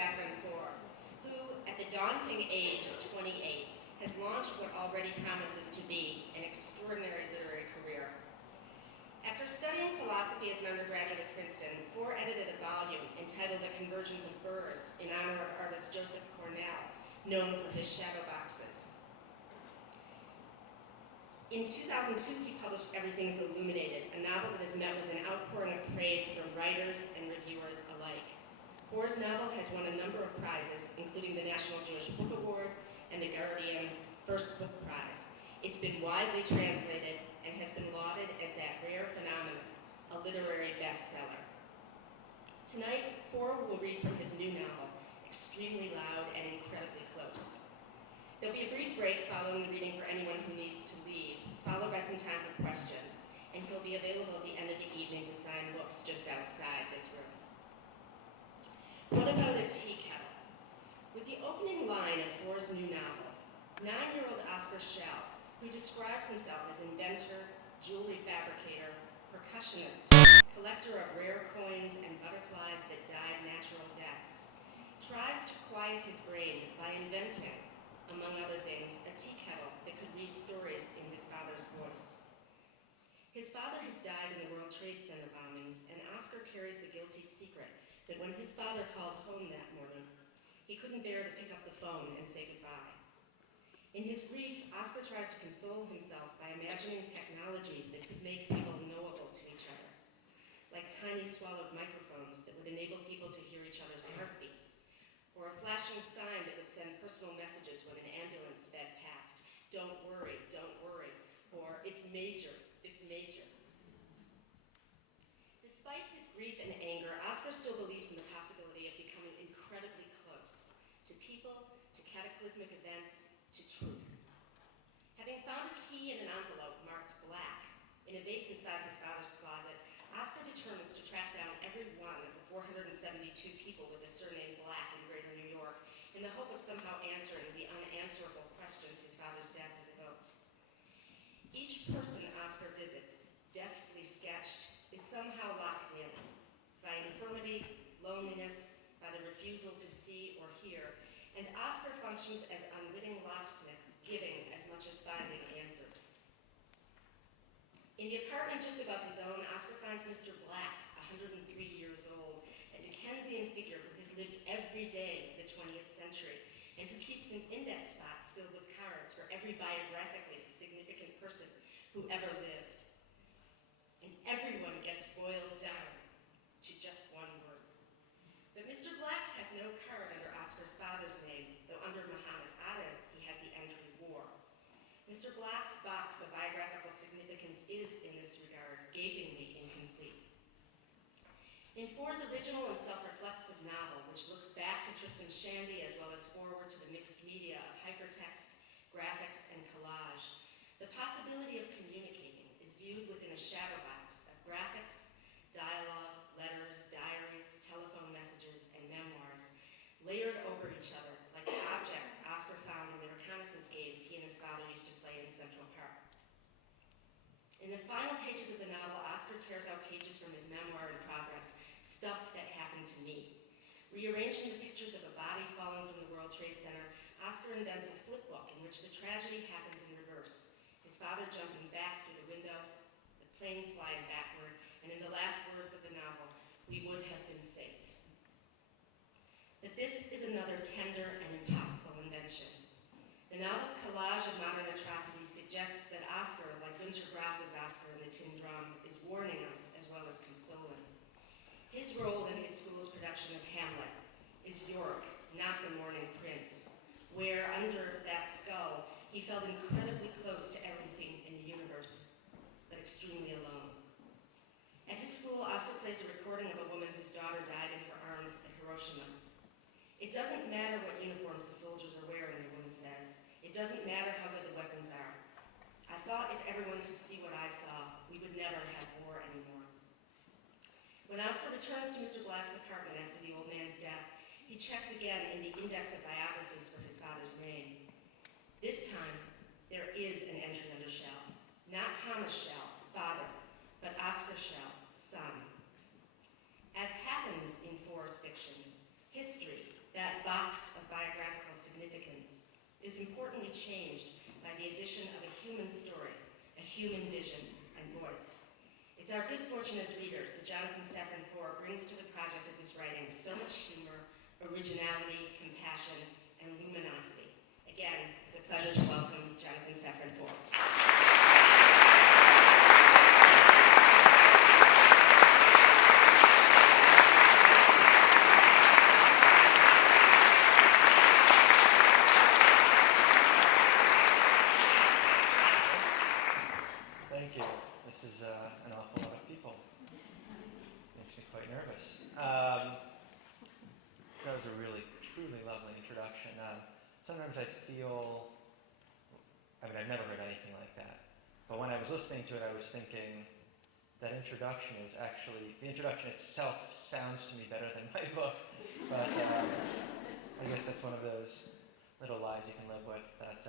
Saffron Foer, who, at the daunting age of 28, has launched what already promises to be an extraordinary literary career. After studying philosophy as an undergraduate at Princeton, Foer edited a volume entitled The Conversions of Birds in honor of artist Joseph Cornell, known for his shadow boxes. In 2002, he published Everything is Illuminated, a novel that has met with an outpouring of praise from writers and reviewers alike. Foer's novel has won a number of prizes, including the National Jewish Book Award and the Guardian First Book Prize. It's been widely translated and has been lauded as that rare phenomenon, a literary bestseller. Tonight, Foer will read from his new novel, Extremely Loud and Incredibly Close. There'll be a brief break following the reading for anyone who needs to leave, followed by some time for questions, and he'll be available at the end of the evening to sign books just outside this room. What about a tea kettle? With the opening line of Foer's new novel, 9-year-old Oscar Schell, who describes himself as inventor, jewelry fabricator, percussionist, collector of rare coins and butterflies that died natural deaths, tries to quiet his brain by inventing, among other things, a tea kettle that could read stories in his father's voice. His father has died in the World Trade Center bombings, and Oscar carries the guilty secret that when his father called home that morning, he couldn't bear to pick up the phone and say goodbye. In his grief, Oscar tries to console himself by imagining technologies that could make people knowable to each other, like tiny swallowed microphones that would enable people to hear each other's heartbeats, or a flashing sign that would send personal messages when an ambulance sped past, don't worry, or it's major, it's major. Despite his grief and anger, Oscar still believes in the possibility of becoming incredibly close to people, to cataclysmic events, to truth. Having found a key in an envelope marked black in a vase inside his father's closet, Oscar determines to track down every one of the 472 people with the surname Black in Greater New York in the hope of somehow answering the unanswerable questions his father's death has evoked. Each person Oscar visits, deftly sketched, is somehow locked in by infirmity, loneliness, by the refusal to see or hear, and Oscar functions as unwitting locksmith, giving as much as finding answers. In the apartment just above his own, Oscar finds Mr. Black, 103 years old, a Dickensian figure who has lived every day of the 20th century and who keeps an index box filled with cards for every biographically significant person who ever lived. And everyone gets boiled down to just one word. But Mr. Black has no card under Oscar's father's name, though under Muhammad Atta he has the entry war. Mr. Black's box of biographical significance is, in this regard, gapingly incomplete. In Foer's original and self-reflexive novel, which looks back to Tristram Shandy as well as forward to the mixed media of hypertext, graphics, and collage, the possibility of communicating is viewed within a shadow box of graphics, dialogue, letters, diaries, telephone messages, and memoirs, layered over each other like the objects Oscar found in the reconnaissance games he and his father used to play in Central Park. In the final pages of the novel, Oscar tears out pages from his memoir in progress, Stuff That Happened to Me. Rearranging the pictures of a body falling from the World Trade Center, Oscar invents a flip book in which the tragedy happens in reverse. His father jumping back through the window, the planes flying backward, and in the last words of the novel, we would have been safe. But this is another tender and impossible invention. The novel's collage of modern atrocities suggests that Oscar, like Günter Grass's Oscar in The Tin Drum, is warning us as well as consoling. His role in his school's production of Hamlet is Yorick, not the mourning prince, where under that skull he felt incredibly close to everything in the universe, but extremely alone. At his school, Oscar plays a recording of a woman whose daughter died in her arms at Hiroshima. It doesn't matter what uniforms the soldiers are wearing, the woman says. It doesn't matter how good the weapons are. I thought if everyone could see what I saw, we would never have war anymore. When Oscar returns to Mr. Black's apartment after the old man's death, he checks again in the index of biographies for his father's name. This time, there is an entry under Schell. Not Thomas Schell, father, but Oscar Schell, son. As happens in Foer's fiction, History, that box of biographical significance, is importantly changed by the addition of a human story, a human vision and voice. It's our good fortune as readers that Jonathan Safran Foer brings to the project of this writing so much humor, originality, compassion, and luminosity. Again, it's a pleasure to welcome Jonathan Safran Foer. Thank you. This is an awful lot of people. Makes me quite nervous. That was a really, truly lovely introduction. Sometimes I feel, I've never heard anything like that. But when I was listening to it, I was thinking that introduction is actually, the introduction itself sounds to me better than my book. But I guess that's one of those little lies you can live with that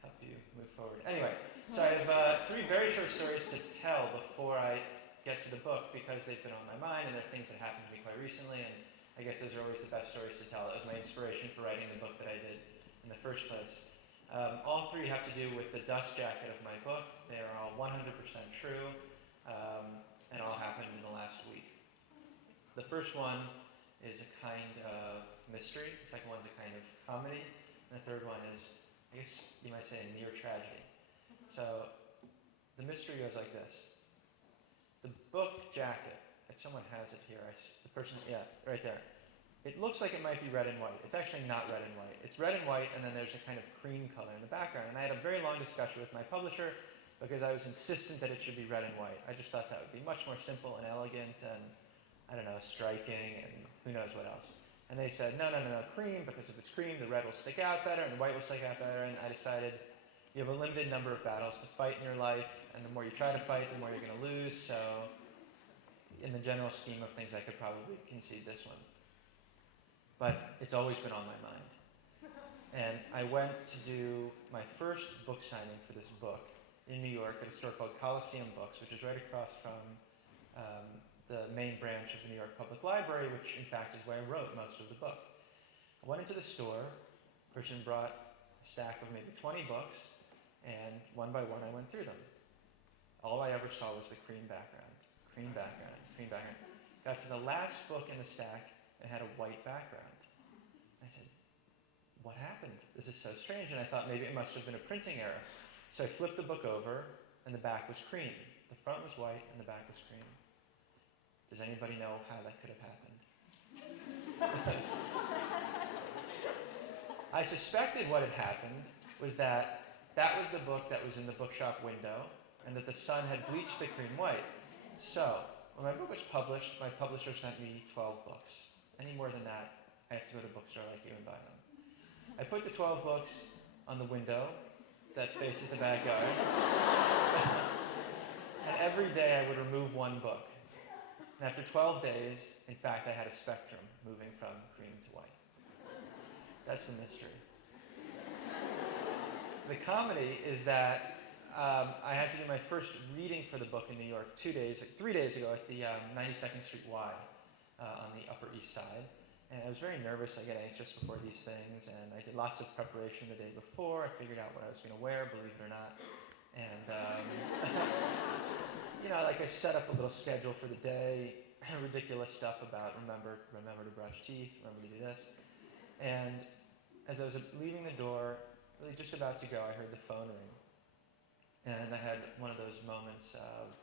help you move forward. Anyway, so I have 3 very short stories to tell before I get to the book because they've been on my mind and they're things that happened to me quite recently, and I guess those are always the best stories to tell. That was my inspiration for writing the book that I did in the first place. All 3 have to do with the dust jacket of my book. They are all 100% true, and all happened in the last week. The first one is a kind of mystery. The second one's a kind of comedy. And the third one is, I guess you might say, a near tragedy. So the mystery goes like this. The book jacket, if someone has it here, the person, yeah, right there. It looks like it might be red and white. It's actually not red and white. It's red and white, and then there's a kind of cream color in the background. And I had a very long discussion with my publisher because I was insistent that it should be red and white. I just thought that would be much more simple and elegant and, I don't know, striking and who knows what else. And they said, no, cream, because if it's cream, the red will stick out better and the white will stick out better. And I decided you have a limited number of battles to fight in your life, and the more you try to fight, the more you're going to lose. So in the general scheme of things, I could probably concede this one. But it's always been on my mind. And I went to do my first book signing for this book in New York at a store called Coliseum Books, which is right across from the main branch of the New York Public Library, which in fact is where I wrote most of the book. I went into the store, the person brought a stack of maybe 20 books, and one by one I went through them. All I ever saw was the cream background, cream background, cream background. Got to the last book in the stack, and had a white background. I said, what happened? This is so strange. And I thought maybe it must have been a printing error. So I flipped the book over, and the back was cream. The front was white, and the back was cream. Does anybody know how that could have happened? I suspected what had happened was that was the book that was in the bookshop window, and that the sun had bleached the cream white. So when my book was published, my publisher sent me 12 books. Any more than that, I have to go to a bookstore like you and buy them. I put the 12 books on the window that faces the backyard. And every day I would remove one book. And after 12 days, in fact, I had a spectrum moving from cream to white. That's the mystery. The comedy is that I had to do my first reading for the book in New York 3 days ago at the 92nd Street Y on the Upper East Side. And I was very nervous. I get anxious before these things, and I did lots of preparation the day before. I figured out what I was going to wear, believe it or not. And, I set up a little schedule for the day, ridiculous stuff about remember to brush teeth, remember to do this. And as I was leaving the door, really just about to go, I heard the phone ring. And I had one of those moments of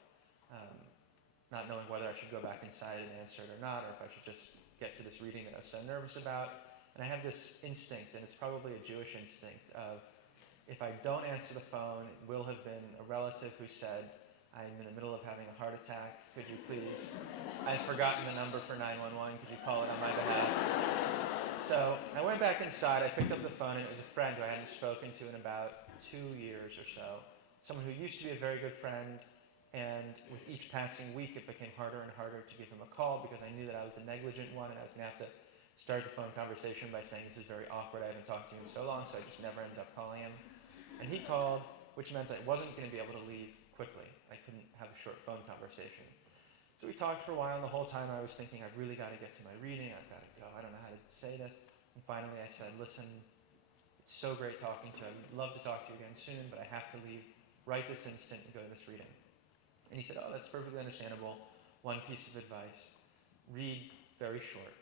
not knowing whether I should go back inside and answer it or not, or if I should just get to this reading that I was so nervous about. And I have this instinct, and it's probably a Jewish instinct, of if I don't answer the phone, it will have been a relative who said, I'm in the middle of having a heart attack, could you please, I've forgotten the number for 911, could you call it on my behalf? So I went back inside, I picked up the phone, and it was a friend who I hadn't spoken to in about 2 years or so. Someone who used to be a very good friend, and with each passing week, it became harder and harder to give him a call because I knew that I was the negligent one, and I was going to have to start the phone conversation by saying, this is very awkward, I haven't talked to you in so long, so I just never ended up calling him. And he called, which meant I wasn't going to be able to leave quickly. I couldn't have a short phone conversation. So we talked for a while, and the whole time I was thinking, I've really got to get to my reading, I've got to go, I don't know how to say this. And finally I said, listen, it's so great talking to you, I'd love to talk to you again soon, but I have to leave right this instant and go to this reading. And he said, oh, that's perfectly understandable. One piece of advice, read very short.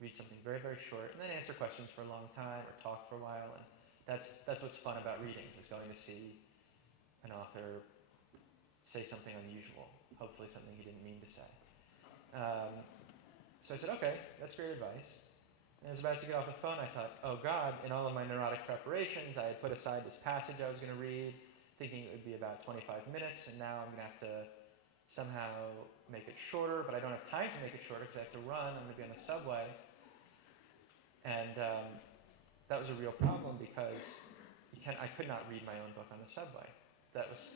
Read something very, very short, and then answer questions for a long time or talk for a while. And that's what's fun about readings, is going to see an author say something unusual, hopefully something he didn't mean to say. So I said, okay, that's great advice. And I was about to get off the phone, I thought, oh God, in all of my neurotic preparations, I had put aside this passage I was going to read, thinking it would be about 25 minutes, and now I'm going to have to somehow make it shorter, but I don't have time to make it shorter because I have to run, I'm going to be on the subway. And that was a real problem because I could not read my own book on the subway. That was...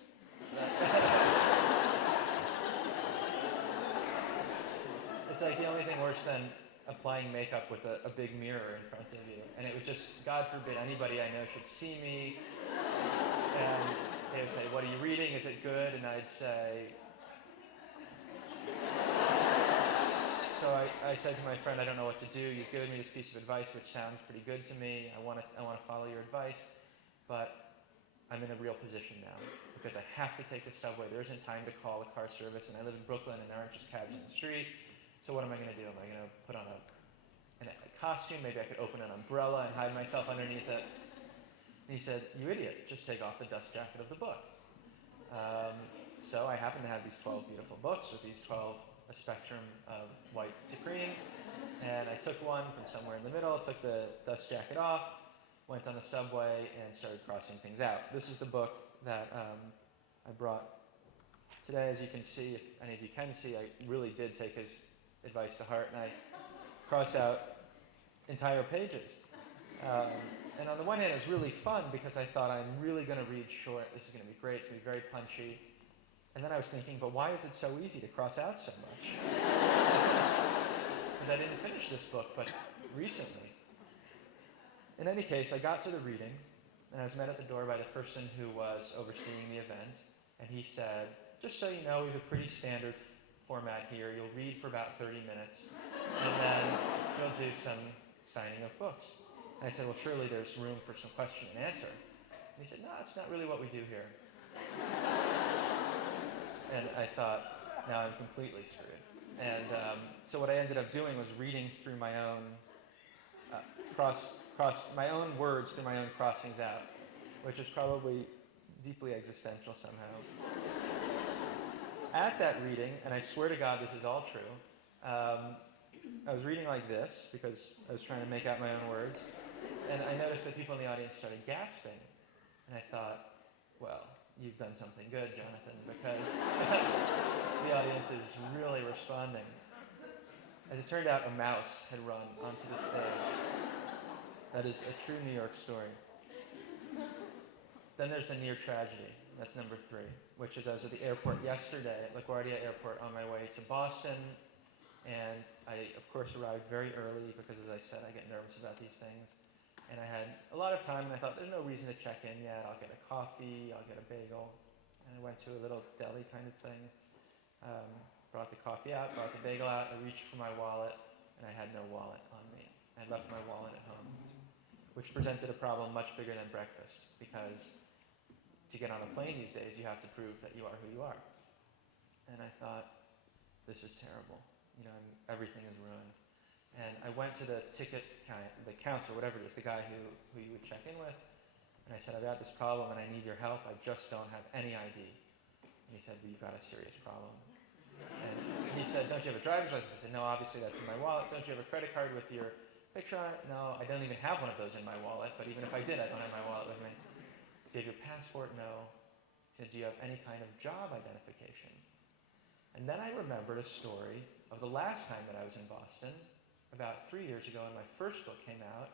It's like the only thing worse than applying makeup with a big mirror in front of you. And it would just, God forbid, anybody I know should see me. And they would say, what are you reading? Is it good? And I'd say... So I said to my friend, I don't know what to do. You've given me this piece of advice, which sounds pretty good to me. I want to follow your advice. But I'm in a real position now because I have to take the subway. There isn't time to call a car service, and I live in Brooklyn, and there aren't just cabs in the street. So what am I going to do? Am I going to put on a costume? Maybe I could open an umbrella and hide myself underneath it. And he said, you idiot, just take off the dust jacket of the book. So I happen to have these 12 beautiful books with these 12, a spectrum of white to cream. And I took one from somewhere in the middle, took the dust jacket off, went on the subway, and started crossing things out. This is the book that I brought today. As you can see, if any of you can see, I really did take his advice to heart, and I crossed out entire pages. And on the one hand, it was really fun because I thought, I'm really going to read short. This is going to be great. It's going to be very punchy. And then I was thinking, but why is it so easy to cross out so much? Because I didn't finish this book, but recently. In any case, I got to the reading, and I was met at the door by the person who was overseeing the event, and he said, just so you know, we have a pretty standard format here. You'll read for about 30 minutes, and then you'll do some signing of books. And I said, well, surely there's room for some question and answer. And he said, no, that's not really what we do here. And I thought, now I'm completely screwed. And so what I ended up doing was reading through my own my own words through my own crossings out, which is probably deeply existential somehow. At that reading, and I swear to God this is all true, I was reading like this because I was trying to make out my own words, and I noticed that people in the audience started gasping. And I thought, well, you've done something good, Jonathan, because the audience is really responding. As it turned out, a mouse had run onto the stage. That is a true New York story. Then there's the near tragedy. That's number 3, which is I was at the airport yesterday, at LaGuardia Airport, on my way to Boston. And I, of course, arrived very early because, as I said, I get nervous about these things. And I had a lot of time, and I thought, there's no reason to check in yet. I'll get a coffee, I'll get a bagel. And I went to a little deli kind of thing, brought the coffee out, brought the bagel out. I reached for my wallet, and I had no wallet on me. I had left my wallet at home, which presented a problem much bigger than breakfast, because to get on a plane these days, you have to prove that you are who you are. And I thought, this is terrible. You know, everything is ruined. And I went to the the counter, whatever it is, the guy who you would check in with, and I said, I've got this problem and I need your help. I just don't have any ID. And he said, well, you've got a serious problem. And he said, don't you have a driver's license? I said, no, obviously that's in my wallet. Don't you have a credit card with your picture on it? No, I don't even have one of those in my wallet, but even if I did, I don't have my wallet with me. Do you have your passport? No. He said, do you have any kind of job identification? And then I remembered a story of the last time that I was in Boston, about 3 years ago, when my first book came out,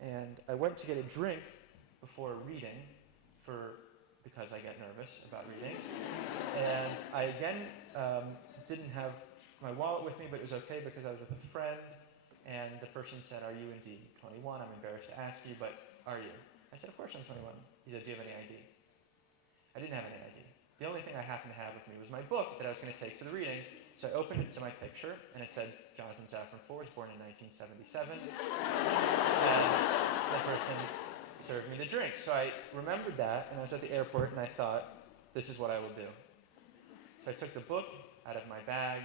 and I went to get a drink before a reading because I get nervous about readings. And I again didn't have my wallet with me, but it was okay because I was with a friend, and the person said, are you indeed 21? I'm embarrassed to ask you, but are you? I said, of course I'm 21. He said, do you have any ID? I didn't have any ID. The only thing I happened to have with me was my book that I was going to take to the reading, So I opened it to my picture, and it said, Jonathan Safran Foer was born in 1977. And the person served me the drink. So I remembered that, and I was at the airport, and I thought, this is what I will do. So I took the book out of my bag,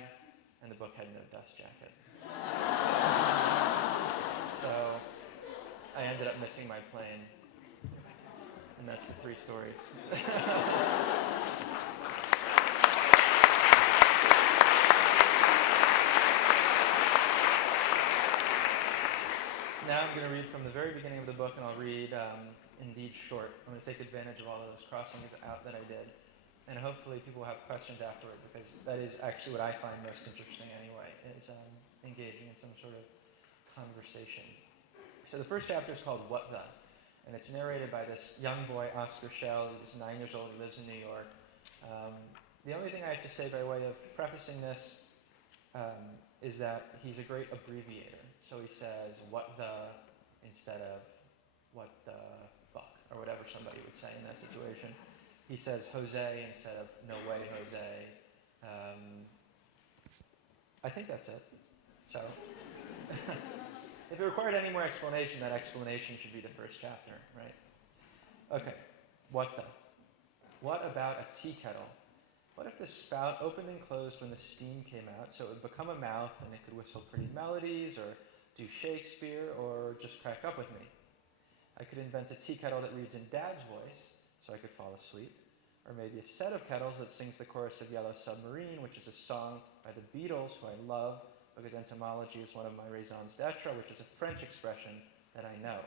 and the book had no dust jacket. So I ended up missing my plane. And that's the 3 stories. Now I'm going to read from the very beginning of the book, and I'll read indeed short. I'm going to take advantage of all of those crossings out that I did. And hopefully people will have questions afterward, because that is actually what I find most interesting anyway, is engaging in some sort of conversation. So the first chapter is called What the? And it's narrated by this young boy, Oscar Schell. He's 9 years old. He lives in New York. The only thing I have to say by way of prefacing this is that he's a great abbreviator. So he says, what the, instead of what the fuck, or whatever somebody would say in that situation. He says Jose instead of no way, Jose. I think that's it. So, if it required any more explanation, that explanation should be the first chapter, right? Okay, what the? What about a tea kettle? What if the spout opened and closed when the steam came out, so it would become a mouth and it could whistle pretty melodies, or do Shakespeare, or just crack up with me? I could invent a tea kettle that reads in Dad's voice, so I could fall asleep. Or maybe a set of kettles that sings the chorus of Yellow Submarine, which is a song by the Beatles, who I love, because entomology is one of my raisons d'etre, which is a French expression that I know.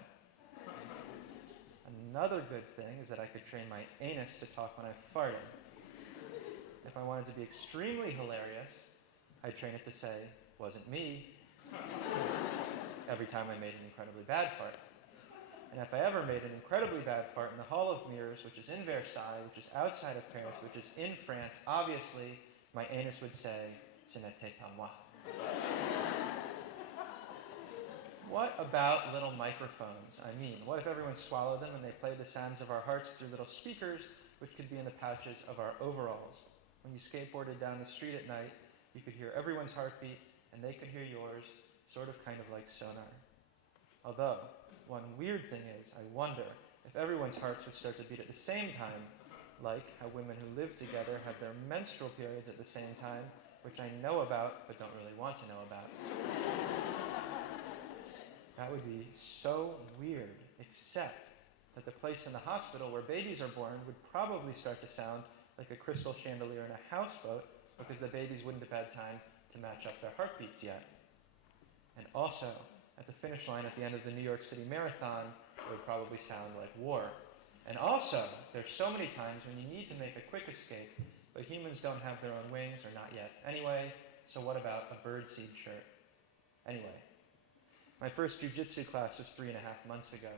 Another good thing is that I could train my anus to talk when I farted. If I wanted to be extremely hilarious, I'd train it to say, wasn't me, every time I made an incredibly bad fart. And if I ever made an incredibly bad fart in the Hall of Mirrors, which is in Versailles, which is outside of Paris, which is in France, obviously my anus would say, ce n'était pas moi. What about little microphones? I mean, what if everyone swallowed them and they played the sounds of our hearts through little speakers, which could be in the pouches of our overalls? When you skateboarded down the street at night, you could hear everyone's heartbeat, and they could hear yours, sort of kind of like sonar. Although, one weird thing is, I wonder if everyone's hearts would start to beat at the same time, like how women who live together have their menstrual periods at the same time, which I know about, but don't really want to know about. That would be so weird, except that the place in the hospital where babies are born would probably start to sound like a crystal chandelier in a houseboat, because the babies wouldn't have had time to match up their heartbeats yet. And also, at the finish line at the end of the New York City Marathon, it would probably sound like war. And also, there's so many times when you need to make a quick escape, but humans don't have their own wings, or not yet. Anyway, so what about a birdseed shirt? Anyway, my first jiu-jitsu class was 3.5 months ago.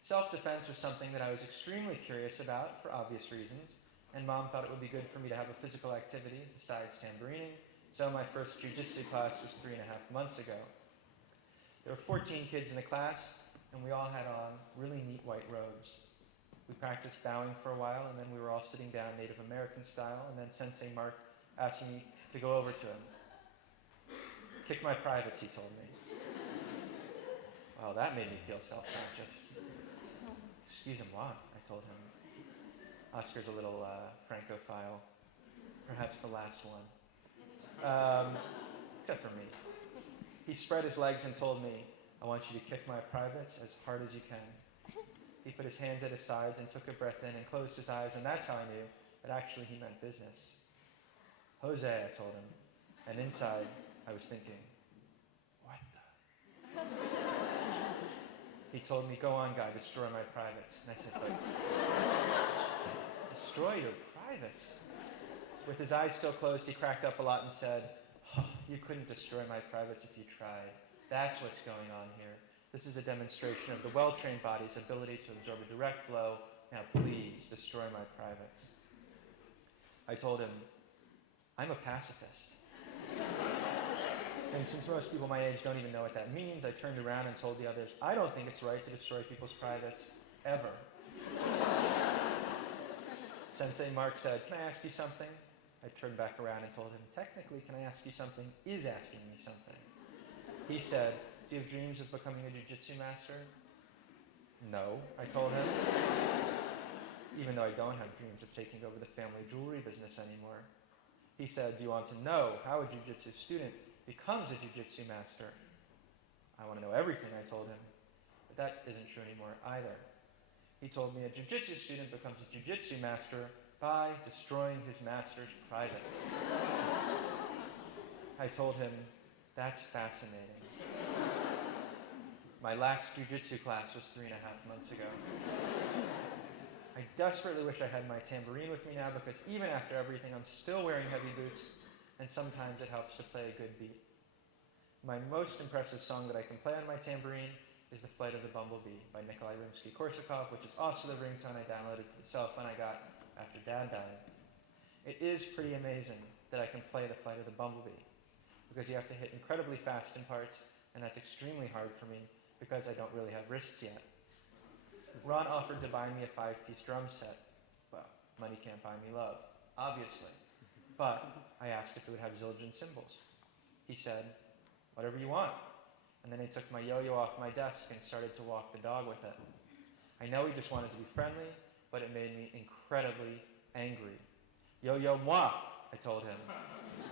Self-defense was something that I was extremely curious about for obvious reasons, and Mom thought it would be good for me to have a physical activity besides tambourining, so my first jiu-jitsu class was 3.5 months ago. There were 14 kids in the class, and we all had on really neat white robes. We practiced bowing for a while, and then we were all sitting down Native American style, and then Sensei Mark asked me to go over to him. Kick my privates, he told me. Well, that made me feel self-conscious. Excuse him, what? I told him. Oscar's a little Francophile, perhaps the last one. Except for me. He spread his legs and told me, I want you to kick my privates as hard as you can. He put his hands at his sides and took a breath in and closed his eyes, and that's how I knew that actually he meant business. Jose, I told him, and inside I was thinking, what the? He told me, go on, guy, destroy my privates. And I said, but destroy your privates? With his eyes still closed, he cracked up a lot and said, oh, you couldn't destroy my privates if you tried. That's what's going on here. This is a demonstration of the well-trained body's ability to absorb a direct blow. Now please, destroy my privates. I told him, I'm a pacifist. And since most people my age don't even know what that means, I turned around and told the others, I don't think it's right to destroy people's privates, ever. Sensei Mark said, can I ask you something? I turned back around and told him, technically, can I ask you something? Is asking me something. He said, do you have dreams of becoming a jiu-jitsu master? No, I told him. Even though I don't have dreams of taking over the family jewelry business anymore. He said, do you want to know how a jiu-jitsu student becomes a jiu-jitsu master? I want to know everything, I told him. But that isn't true anymore either. He told me a jiu-jitsu student becomes a jiu-jitsu master by destroying his master's privates. I told him, that's fascinating. My last jiu-jitsu class was 3.5 months ago. I desperately wish I had my tambourine with me now because even after everything, I'm still wearing heavy boots, and sometimes it helps to play a good beat. My most impressive song that I can play on my tambourine is The Flight of the Bumblebee by Nikolai Rimsky-Korsakov, which is also the ringtone I downloaded for the cell phone I got after Dad died. It is pretty amazing that I can play The Flight of the Bumblebee, because you have to hit incredibly fast in parts, and that's extremely hard for me because I don't really have wrists yet. Ron offered to buy me a 5-piece drum set. Well, money can't buy me love, obviously. But I asked if it would have Zildjian cymbals. He said, whatever you want. And then he took my yo-yo off my desk and started to walk the dog with it. I know he just wanted to be friendly, but it made me incredibly angry. Yo-yo moi, I told him,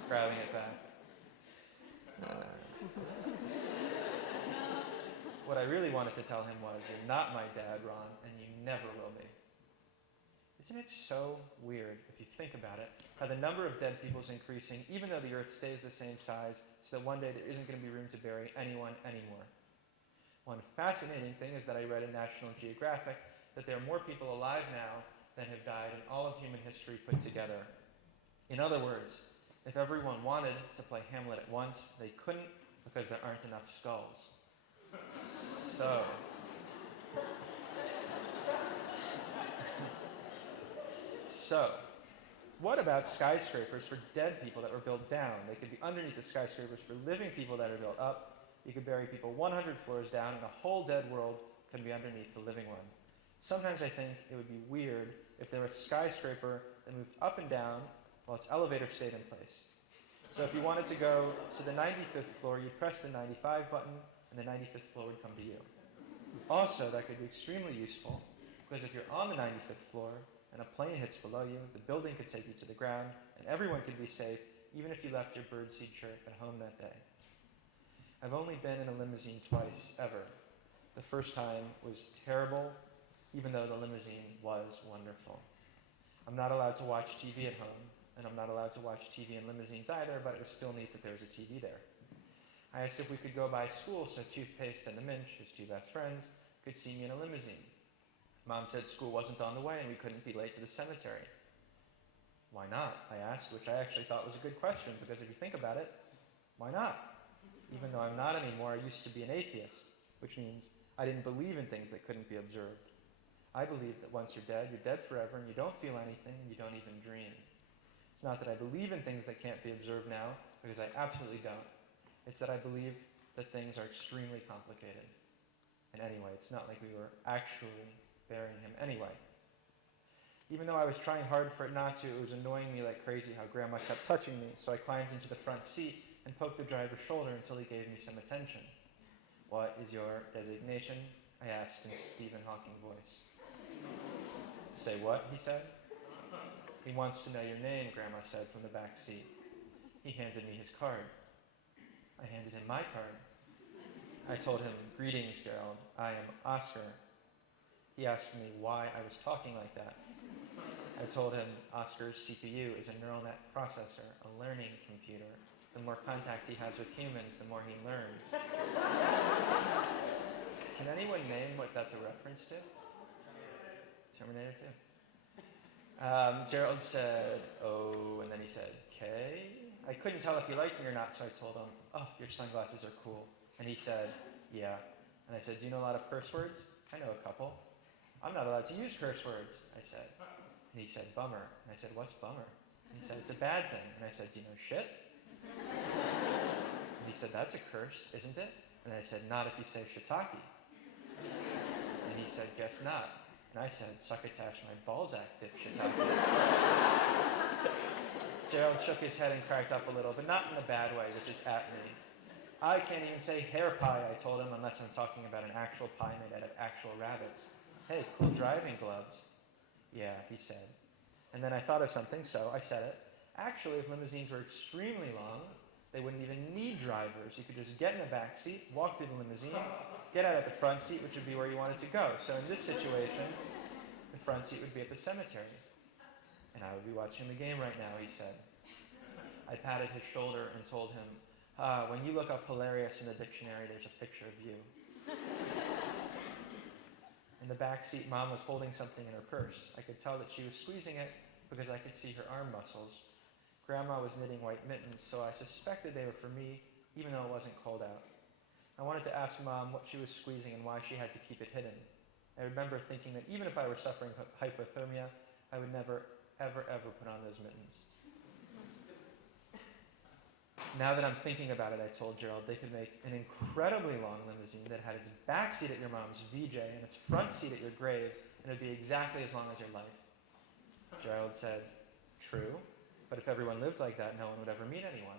grabbing it back. What I really wanted to tell him was, you're not my dad, Ron, and you never will be. Isn't it so weird, if you think about it, how the number of dead people is increasing, even though the Earth stays the same size, so that one day there isn't going to be room to bury anyone anymore? One fascinating thing is that I read in National Geographic that there are more people alive now than have died in all of human history put together. In other words, if everyone wanted to play Hamlet at once, they couldn't because there aren't enough skulls. So, what about skyscrapers for dead people that were built down? They could be underneath the skyscrapers for living people that are built up. You could bury people 100 floors down, and a whole dead world could be underneath the living one. Sometimes I think it would be weird if there was a skyscraper that moved up and down while its elevator stayed in place. So if you wanted to go to the 95th floor, you'd press the 95 button, and the 95th floor would come to you. Also, that could be extremely useful, because if you're on the 95th floor and a plane hits below you, the building could take you to the ground, and everyone could be safe, even if you left your birdseed shirt at home that day. I've only been in a limousine twice, ever. The first time was terrible, even though the limousine was wonderful. I'm not allowed to watch TV at home, and I'm not allowed to watch TV in limousines either, but it was still neat that there was a TV there. I asked if we could go by school so Toothpaste and the Minch, his two best friends, could see me in a limousine. Mom said school wasn't on the way and we couldn't be late to the cemetery. Why not? I asked, which I actually thought was a good question, because if you think about it, why not? Even though I'm not anymore, I used to be an atheist, which means I didn't believe in things that couldn't be observed. I believe that once you're dead forever, and you don't feel anything, and you don't even dream. It's not that I believe in things that can't be observed now, because I absolutely don't. It's that I believe that things are extremely complicated. And anyway, it's not like we were actually burying him anyway. Even though I was trying hard for it not to, it was annoying me like crazy how Grandma kept touching me, so I climbed into the front seat and poked the driver's shoulder until he gave me some attention. What is your designation? I asked in a Stephen Hawking voice. Say what? He said. He wants to know your name, Grandma said from the back seat. He handed me his card. I handed him my card. I told him, greetings, Gerald. I am Oscar. He asked me why I was talking like that. I told him Oscar's CPU is a neural net processor, a learning computer. The more contact he has with humans, the more he learns. Can anyone name what that's a reference to? Terminator 2. Gerald said, oh, and then he said, K? I couldn't tell if he liked me or not, so I told him, oh, your sunglasses are cool. And he said, yeah. And I said, do you know a lot of curse words? I know a couple. I'm not allowed to use curse words, I said. And he said, bummer. And I said, what's bummer? And he said, it's a bad thing. And I said, do you know shit? And he said, that's a curse, isn't it? And I said, not if you say shiitake. And he said, guess not. And I said, succotash my Balzac dip shiitake. Gerald shook his head and cracked up a little, but not in the bad way, which is at me. I can't even say hair pie, I told him, unless I'm talking about an actual pie made out of actual rabbits. Hey, cool driving gloves. Yeah, he said. And then I thought of something, so I said it. Actually, if limousines were extremely long, they wouldn't even need drivers. You could just get in the back seat, walk through the limousine, get out at the front seat, which would be where you wanted to go. So in this situation, the front seat would be at the cemetery. And I would be watching the game right now, he said. I patted his shoulder and told him, when you look up hilarious in the dictionary, there's a picture of you. In the back seat, Mom was holding something in her purse. I could tell that she was squeezing it because I could see her arm muscles. Grandma was knitting white mittens, so I suspected they were for me, even though it wasn't cold out. I wanted to ask Mom what she was squeezing and why she had to keep it hidden. I remember thinking that even if I were suffering hypothermia, I would never, ever, ever put on those mittens. Now that I'm thinking about it, I told Gerald, they could make an incredibly long limousine that had its back seat at your mom's VJ and its front seat at your grave, and it would be exactly as long as your life. Gerald said, true, but if everyone lived like that, no one would ever meet anyone,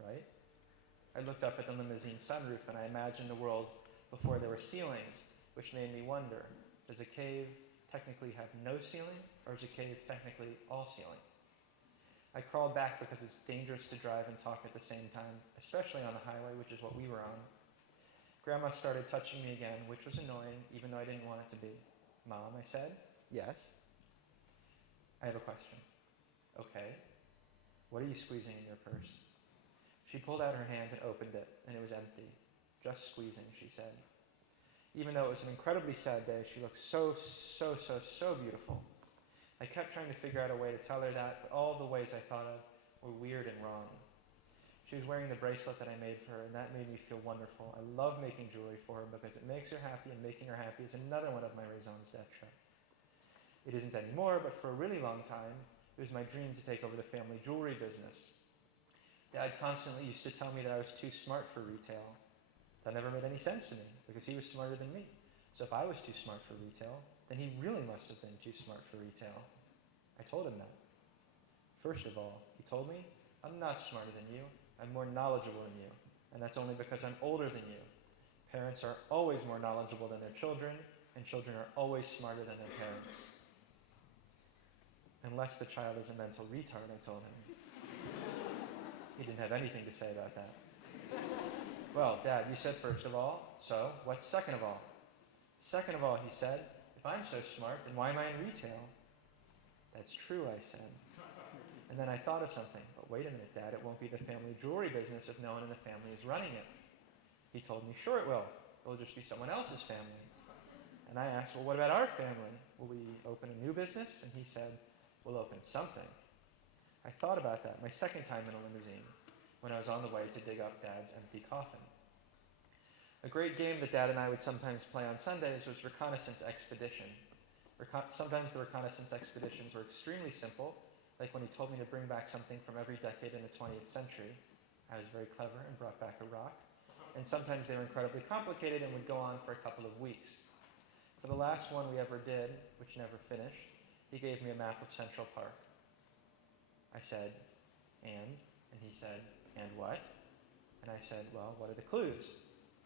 right? I looked up at the limousine sunroof and I imagined a world before there were ceilings, which made me wonder, does a cave technically have no ceiling, or is a cave technically all ceiling? I crawled back because it's dangerous to drive and talk at the same time, especially on the highway, which is what we were on. Grandma started touching me again, which was annoying, even though I didn't want it to be. Mom, I said. Yes? I have a question. Okay. What are you squeezing in your purse? She pulled out her hand and opened it, and it was empty. Just squeezing, she said. Even though it was an incredibly sad day, she looked so beautiful. I kept trying to figure out a way to tell her that, but all the ways I thought of were weird and wrong. She was wearing the bracelet that I made for her, and that made me feel wonderful. I love making jewelry for her because it makes her happy, and making her happy is another one of my raisons d'etre. It isn't anymore, but for a really long time, it was my dream to take over the family jewelry business. Dad constantly used to tell me that I was too smart for retail. That never made any sense to me, because he was smarter than me. So if I was too smart for retail, then he really must have been too smart for retail. I told him that. First of all, he told me, I'm not smarter than you, I'm more knowledgeable than you, and that's only because I'm older than you. Parents are always more knowledgeable than their children, and children are always smarter than their parents. Unless the child is a mental retard, I told him. He didn't have anything to say about that. Well, Dad, you said first of all, so what's second of all? Second of all, he said, if I'm so smart, then why am I in retail? That's true, I said. And then I thought of something. But wait a minute, Dad, it won't be the family jewelry business if no one in the family is running it. He told me, sure it will. It'll just be someone else's family. And I asked, well, what about our family? Will we open a new business? And he said, we'll open something. I thought about that my second time in a limousine, when I was on the way to dig up Dad's empty coffin. A great game that Dad and I would sometimes play on Sundays was Reconnaissance Expedition. Sometimes the reconnaissance expeditions were extremely simple, like when he told me to bring back something from every decade in the 20th century. I was very clever and brought back a rock. And sometimes they were incredibly complicated and would go on for a couple of weeks. For the last one we ever did, which never finished, he gave me a map of Central Park. I said, and he said, and what? And I said, well, what are the clues?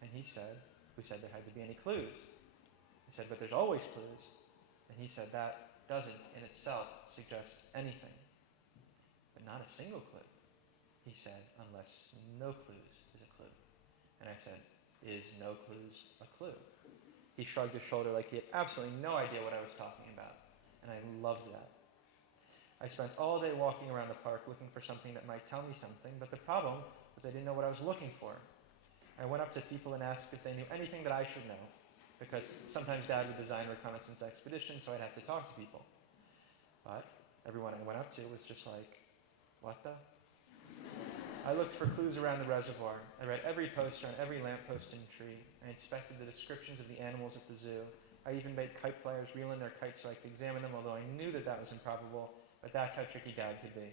And he said, who said there had to be any clues? I said, but there's always clues. And he said, that doesn't in itself suggest anything. But not a single clue. He said, unless no clues is a clue. And I said, is no clues a clue? He shrugged his shoulder like he had absolutely no idea what I was talking about. And I loved that. I spent all day walking around the park looking for something that might tell me something, but the problem was I didn't know what I was looking for. I went up to people and asked if they knew anything that I should know, because sometimes Dad would design reconnaissance expeditions, so I'd have to talk to people. But everyone I went up to was just like, what the? I looked for clues around the reservoir. I read every poster on every lamppost and tree. I inspected the descriptions of the animals at the zoo. I even made kite flyers reel in their kites so I could examine them, although I knew that that was improbable, but that's how tricky Dad could be.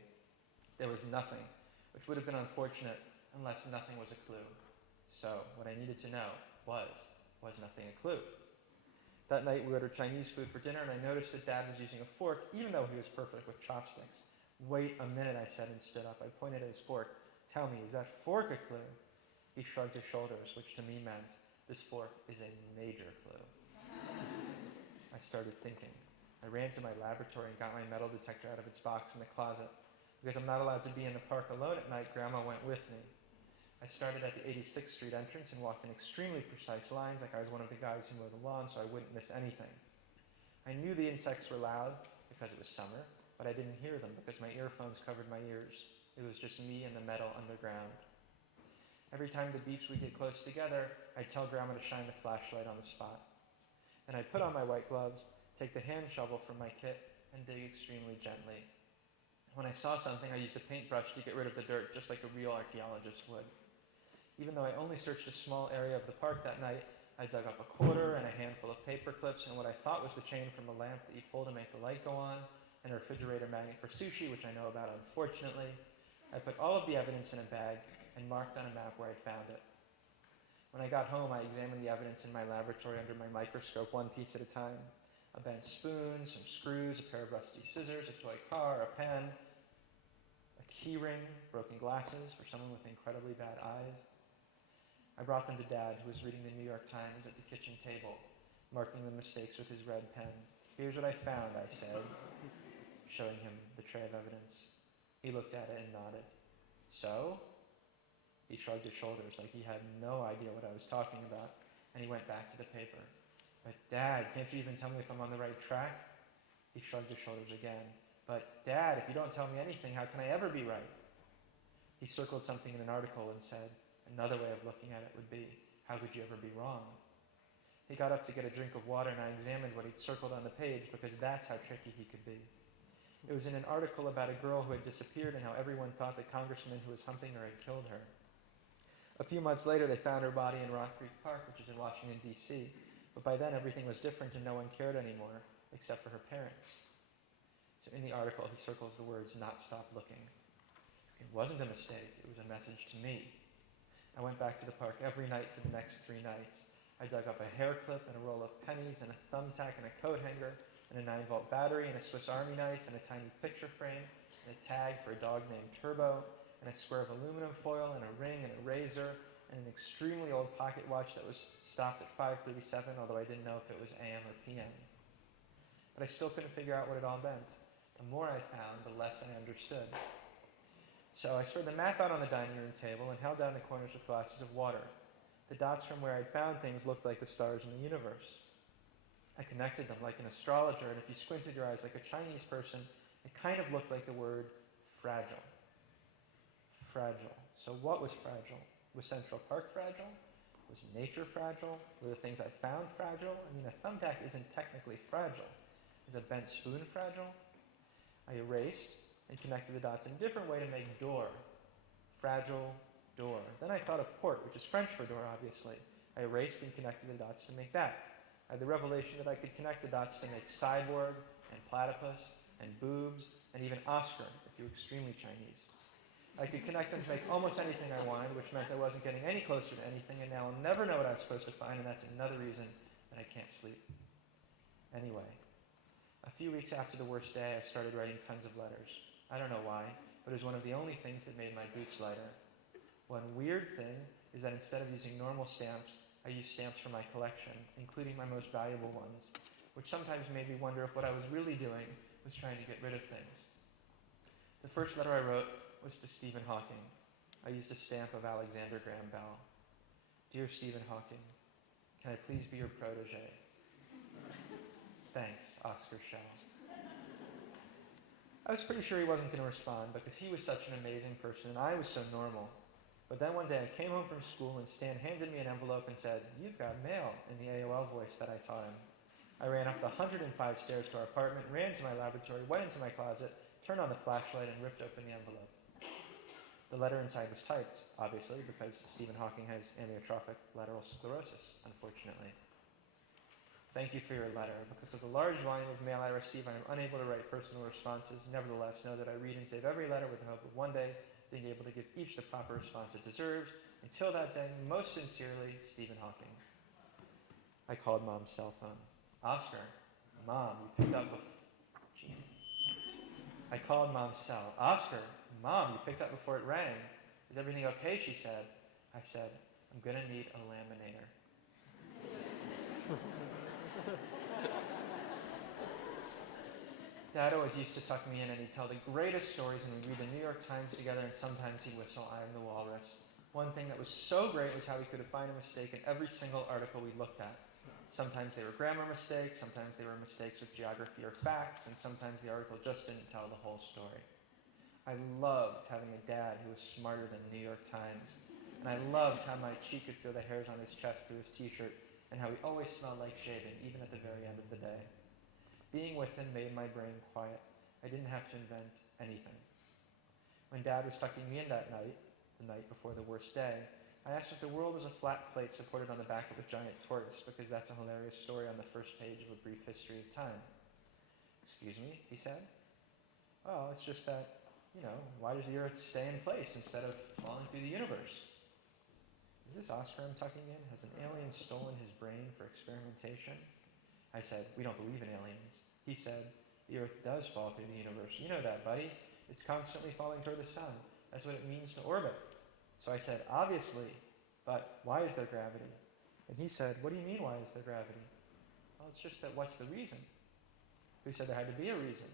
There was nothing, which would have been unfortunate unless nothing was a clue. So what I needed to know was nothing a clue? That night we ordered Chinese food for dinner, and I noticed that Dad was using a fork, even though he was perfect with chopsticks. "Wait a minute," I said and stood up. I pointed at his fork. "Tell me, is that fork a clue?" He shrugged his shoulders, which to me meant, "This fork is a major clue." I started thinking. I ran to my laboratory and got my metal detector out of its box in the closet. Because I'm not allowed to be in the park alone at night, Grandma went with me. I started at the 86th Street entrance and walked in extremely precise lines like I was one of the guys who mowed the lawn so I wouldn't miss anything. I knew the insects were loud because it was summer, but I didn't hear them because my earphones covered my ears. It was just me and the metal underground. Every time the beeps would get close together, I'd tell Grandma to shine the flashlight on the spot. Then I'd put on my white gloves, take the hand shovel from my kit, and dig extremely gently. When I saw something, I used a paintbrush to get rid of the dirt, just like a real archaeologist would. Even though I only searched a small area of the park that night, I dug up a quarter and a handful of paper clips and what I thought was the chain from a lamp that you pull to make the light go on, and a refrigerator magnet for sushi, which I know about unfortunately. I put all of the evidence in a bag and marked on a map where I'd found it. When I got home, I examined the evidence in my laboratory under my microscope, one piece at a time. A bent spoon, some screws, a pair of rusty scissors, a toy car, a pen, a key ring, broken glasses for someone with incredibly bad eyes. I brought them to Dad, who was reading the New York Times at the kitchen table, marking the mistakes with his red pen. "Here's what I found," I said, showing him the tray of evidence. He looked at it and nodded. "So?" He shrugged his shoulders like he had no idea what I was talking about, and he went back to the paper. "But Dad, can't you even tell me if I'm on the right track?" He shrugged his shoulders again. "But Dad, if you don't tell me anything, how can I ever be right?" He circled something in an article and said, "Another way of looking at it would be, how could you ever be wrong?" He got up to get a drink of water and I examined what he'd circled on the page because that's how tricky he could be. It was in an article about a girl who had disappeared and how everyone thought the congressman who was humping her had killed her. A few months later, they found her body in Rock Creek Park, which is in Washington, D.C., but by then everything was different and no one cared anymore, except for her parents. So in the article, he circles the words, "Not stop looking." It wasn't a mistake, it was a message to me. I went back to the park every night for the next 3 nights. I dug up a hair clip and a roll of pennies and a thumbtack and a coat hanger and a 9-volt battery and a Swiss Army knife and a tiny picture frame and a tag for a dog named Turbo and a square of aluminum foil and a ring and a razor and an extremely old pocket watch that was stopped at 5:37, although I didn't know if it was AM or PM. But I still couldn't figure out what it all meant. The more I found, the less I understood. So I spread the map out on the dining room table and held down the corners with glasses of water. The dots from where I'd found things looked like the stars in the universe. I connected them like an astrologer, and if you squinted your eyes like a Chinese person, it kind of looked like the word fragile. Fragile. So what was fragile? Was Central Park fragile? Was nature fragile? Were the things I found fragile? I mean, a thumbtack isn't technically fragile. Is a bent spoon fragile? I erased and connected the dots in a different way to make door. Fragile, door. Then I thought of port, which is French for door, obviously. I erased and connected the dots to make that. I had the revelation that I could connect the dots to make cyborg, and platypus, and boobs, and even Oscar, if you're extremely Chinese. I could connect them to make almost anything I wanted, which meant I wasn't getting any closer to anything, and now I'll never know what I was supposed to find, and that's another reason that I can't sleep. Anyway, a few weeks after the worst day, I started writing tons of letters. I don't know why, but it was one of the only things that made my boots lighter. One weird thing is that instead of using normal stamps, I used stamps from my collection, including my most valuable ones, which sometimes made me wonder if what I was really doing was trying to get rid of things. The first letter I wrote was to Stephen Hawking. I used a stamp of Alexander Graham Bell. "Dear Stephen Hawking, can I please be your protege? Thanks, Oscar Schell." I was pretty sure he wasn't going to respond because he was such an amazing person and I was so normal. But then one day I came home from school and Stan handed me an envelope and said, "You've got mail," in the AOL voice that I taught him. I ran up the 105 stairs to our apartment, ran to my laboratory, went into my closet, turned on the flashlight, and ripped open the envelope. The letter inside was typed, obviously, because Stephen Hawking has amyotrophic lateral sclerosis, unfortunately. "Thank you for your letter. Because of the large volume of mail I receive, I am unable to write personal responses. Nevertheless, know that I read and save every letter with the hope of one day being able to give each the proper response it deserves. Until that day, most sincerely, Stephen Hawking." I called Mom's cell phone. "Oscar, Mom, you picked up Jesus. I called Mom's cell. Oscar, Mom, you picked up before it rang. Is everything okay? She said. I said, I'm going to need a laminator. Dad always used to tuck me in and he'd tell the greatest stories and we'd read the New York Times together and sometimes he'd whistle I Am the Walrus. One thing that was so great was how he could find a mistake in every single article we looked at. Sometimes they were grammar mistakes, sometimes they were mistakes with geography or facts, and sometimes the article just didn't tell the whole story. I loved having a dad who was smarter than the New York Times, and I loved how my cheek could feel the hairs on his chest through his t-shirt, and how he always smelled like shaving, even at the very end of the day. Being with him made my brain quiet. I didn't have to invent anything. When Dad was tucking me in that night, the night before the worst day, I asked if the world was a flat plate supported on the back of a giant tortoise, because that's a hilarious story on the first page of A Brief History of Time. Excuse me, he said. Well, it's just that, why does the Earth stay in place instead of falling through the universe? Is this Oscar I'm tucking in? Has an alien stolen his brain for experimentation? I said, we don't believe in aliens. He said, the Earth does fall through the universe. You know that, buddy. It's constantly falling toward the sun. That's what it means to orbit. So I said, obviously, but why is there gravity? And he said, what do you mean, why is there gravity? Well, it's just that what's the reason? We said there had to be a reason.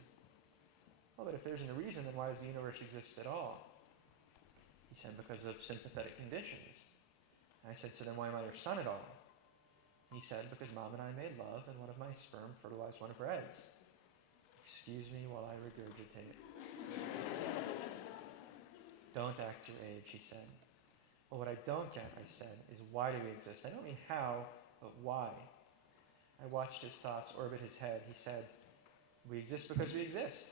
Well, but if there isn't a reason, then why does the universe exist at all? He said, because of sympathetic conditions. And I said, so then why am I your son at all? He said, because Mom and I made love and one of my sperm fertilized one of her eggs. Excuse me while I regurgitate. Don't act your age, he said. Well, what I don't get, I said, is why do we exist? I don't mean how, but why. I watched his thoughts orbit his head. He said, we exist because we exist.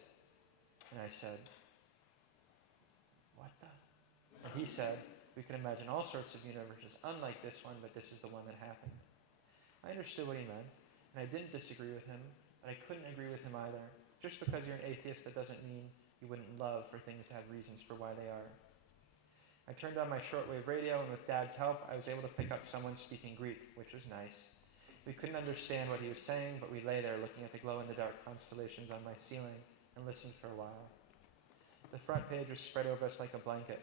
And I said, what the? And he said, we can imagine all sorts of universes unlike this one, but this is the one that happened. I understood what he meant, and I didn't disagree with him, but I couldn't agree with him either. Just because you're an atheist, that doesn't mean you wouldn't love for things to have reasons for why they are. I turned on my shortwave radio, and with Dad's help, I was able to pick up someone speaking Greek, which was nice. We couldn't understand what he was saying, but we lay there looking at the glow-in-the-dark constellations on my ceiling and listened for a while. The front page was spread over us like a blanket.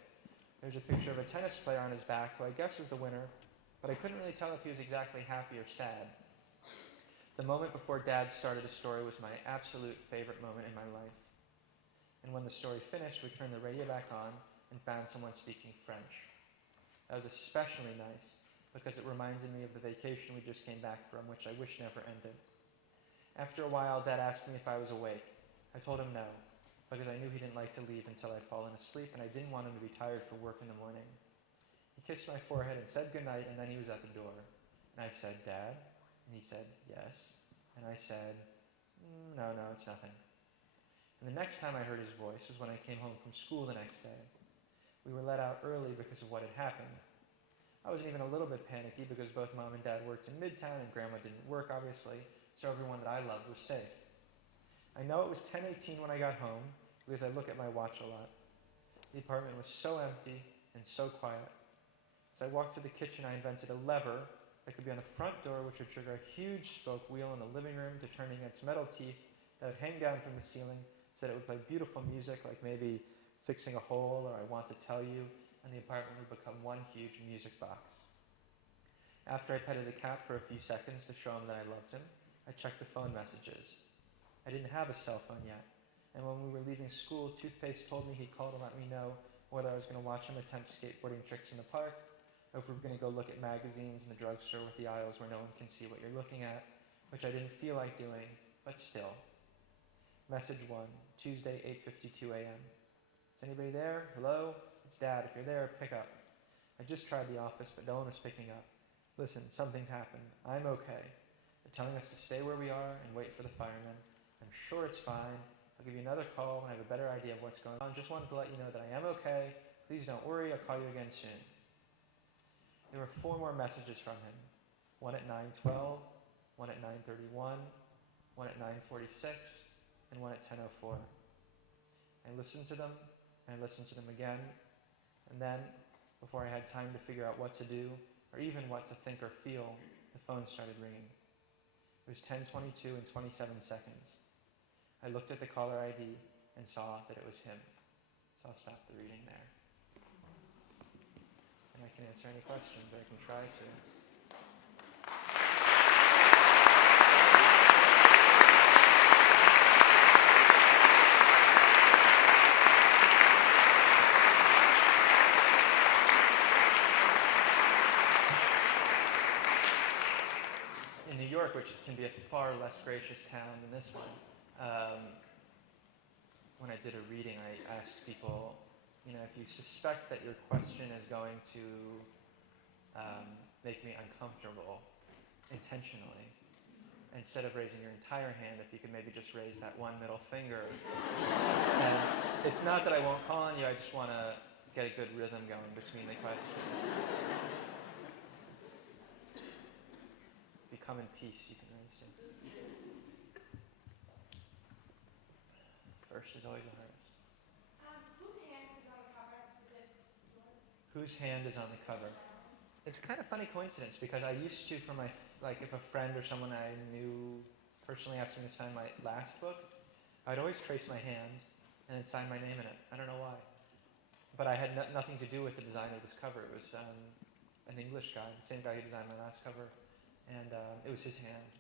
There's a picture of a tennis player on his back, who I guess was the winner, but I couldn't really tell if he was exactly happy or sad. The moment before Dad started the story was my absolute favorite moment in my life. And when the story finished, we turned the radio back on and found someone speaking French. That was especially nice because it reminded me of the vacation we just came back from, which I wish never ended. After a while, Dad asked me if I was awake. I told him no, because I knew he didn't like to leave until I'd fallen asleep, and I didn't want him to be tired for work in the morning. He kissed my forehead and said goodnight, and then he was at the door. And I said, Dad? And he said, yes. And I said, no, it's nothing. And the next time I heard his voice was when I came home from school the next day. We were let out early because of what had happened. I wasn't even a little bit panicky because both Mom and Dad worked in Midtown and Grandma didn't work, obviously, so everyone that I loved was safe. I know it was 10:18 when I got home because I look at my watch a lot. The apartment was so empty and so quiet. As I walked to the kitchen, I invented a lever that could be on the front door, which would trigger a huge spoke wheel in the living room to turn against metal teeth that would hang down from the ceiling so that it would play beautiful music, like maybe Fixing a Hole or I Want to Tell You, and the apartment would become one huge music box. After I petted the cat for a few seconds to show him that I loved him, I checked the phone messages. I didn't have a cell phone yet, and when we were leaving school, Toothpaste told me he'd call to let me know whether I was going to watch him attempt skateboarding tricks in the park, or if we were going to go look at magazines in the drugstore with the aisles where no one can see what you're looking at, which I didn't feel like doing, but still. Message 1, Tuesday, 8:52 a.m. Is anybody there? Hello? It's Dad. If you're there, pick up. I just tried the office, but no one was picking up. Listen, something's happened. I'm okay. They're telling us to stay where we are and wait for the firemen. I'm sure it's fine. I'll give you another call when I have a better idea of what's going on. Just wanted to let you know that I am okay. Please don't worry. I'll call you again soon. There were 4 more messages from him. One at 9:12, one at 9:31, one at 9:46, and one at 10:04. I listened to them, and I listened to them again, and then, before I had time to figure out what to do, or even what to think or feel, the phone started ringing. It was 10:22 and 27 seconds. I looked at the caller ID, and saw that it was him. So I'll stop the reading there. And I can answer any questions, or I can try to. In New York, which can be a far less gracious town than this one, when I did a reading, I asked people, if you suspect that your question is going to make me uncomfortable intentionally, instead of raising your entire hand, if you could maybe just raise that one middle finger. And it's not that I won't call on you, I just want to get a good rhythm going between the questions. If you come in peace, you can raise it. First is always the hardest. Whose hand is on the cover? Is it yours? Whose hand is on the cover? It's kind of funny coincidence, because I used to, for my, if a friend or someone I knew personally asked me to sign my last book, I'd always trace my hand and then sign my name in it. I don't know why. But I had nothing to do with the design of this cover. It was an English guy, the same guy who designed my last cover, and it was his hand.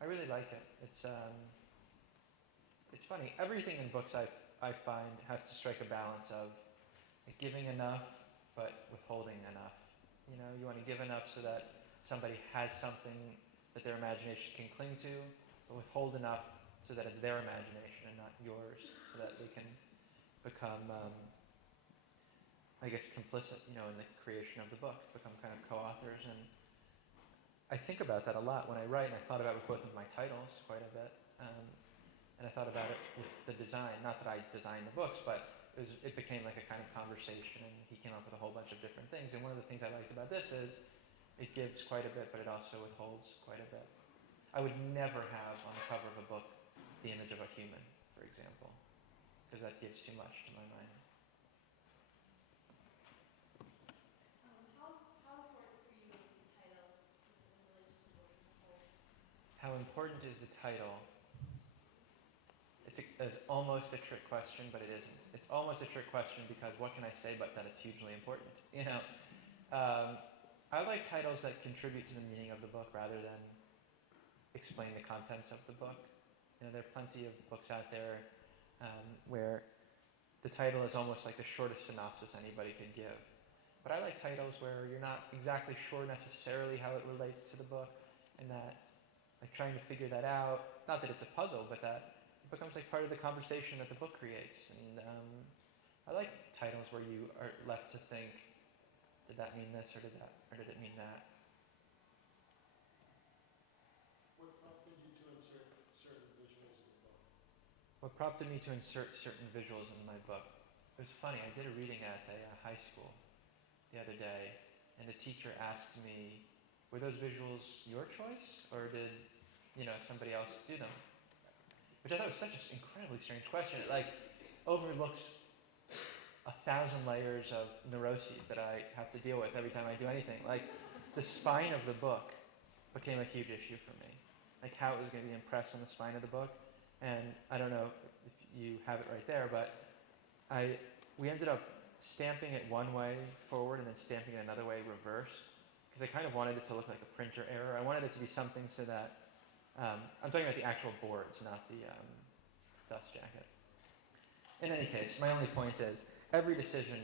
I really like it. It's funny. Everything in books I find has to strike a balance of giving enough, but withholding enough. You want to give enough so that somebody has something that their imagination can cling to, but withhold enough so that it's their imagination and not yours, so that they can become, complicit, in the creation of the book, become kind of co-authors. And I think about that a lot when I write, and I thought about it with both of my titles quite a bit. And I thought about it with the design. Not that I designed the books, but it became like a kind of conversation, and he came up with a whole bunch of different things. And one of the things I liked about this is it gives quite a bit, but it also withholds quite a bit. I would never have on the cover of a book the image of a human, for example, because that gives too much to my mind. How important for you is the title in relation to the book as a whole? How important is the title? It's almost a trick question, but it isn't. It's almost a trick question because what can I say but that it's hugely important? I like titles that contribute to the meaning of the book rather than explain the contents of the book. There are plenty of books out there where the title is almost like the shortest synopsis anybody could give. But I like titles where you're not exactly sure necessarily how it relates to the book, and that trying to figure that out, not that it's a puzzle, but that it becomes like part of the conversation that the book creates. And I like titles where you are left to think, did that mean this or did it mean that? What prompted you to insert certain visuals in the book? What prompted me to insert certain visuals in my book? It was funny, I did a reading at a high school the other day, and a teacher asked me, were those visuals your choice, or did somebody else do them? Which I thought was such an incredibly strange question. It overlooks 1,000 layers of neuroses that I have to deal with every time I do anything. The spine of the book became a huge issue for me. How it was going to be impressed on the spine of the book. And I don't know if you have it right there, but we ended up stamping it one way forward and then stamping it another way reversed, because I kind of wanted it to look like a printer error. I wanted it to be something so that I'm talking about the actual boards, not the dust jacket. In any case, my only point is, every decision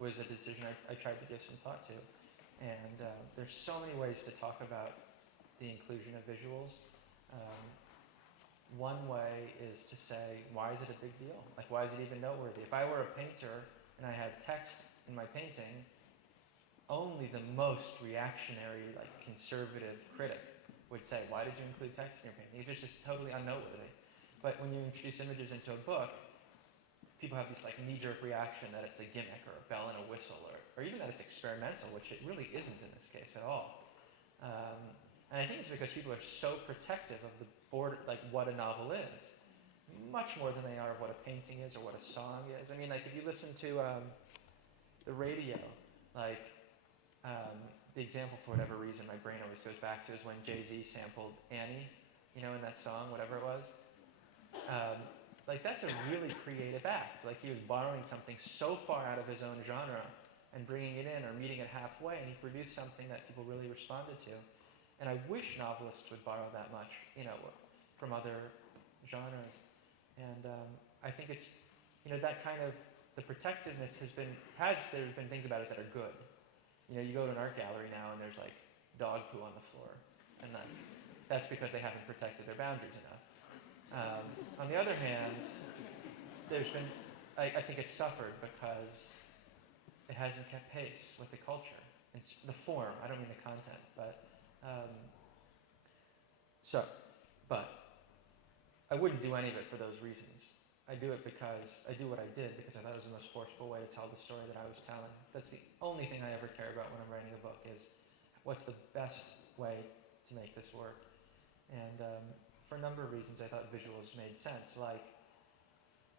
was a decision I tried to give some thought to. And there's so many ways to talk about the inclusion of visuals. One way is to say, why is it a big deal? Why is it even noteworthy? If I were a painter and I had text in my painting, only the most reactionary, conservative critic would say, why did you include text in your painting? It's just totally unnoteworthy. But when you introduce images into a book, people have this knee-jerk reaction that it's a gimmick or a bell and a whistle, or even that it's experimental, which it really isn't in this case at all. And I think it's because people are so protective of the border, what a novel is, much more than they are of what a painting is or what a song is. I mean, if you listen to the radio, the example, for whatever reason, my brain always goes back to is when Jay-Z sampled Annie, in that song, whatever it was. Like, that's a really creative act. Like, he was borrowing something so far out of his own genre and bringing it in or meeting it halfway, and he produced something that people really responded to. And I wish novelists would borrow that much, from other genres. And I think it's, that kind of, the protectiveness there's been things about it that are good. You go to an art gallery now and there's like dog poo on the floor, and that's because they haven't protected their boundaries enough. On the other hand, I think it's suffered because it hasn't kept pace with the culture. It's the form, I don't mean the content, but I wouldn't do any of it for those reasons. I do what I did because I thought it was the most forceful way to tell the story that I was telling. That's the only thing I ever care about when I'm writing a book is what's the best way to make this work. And for a number of reasons, I thought visuals made sense. Like,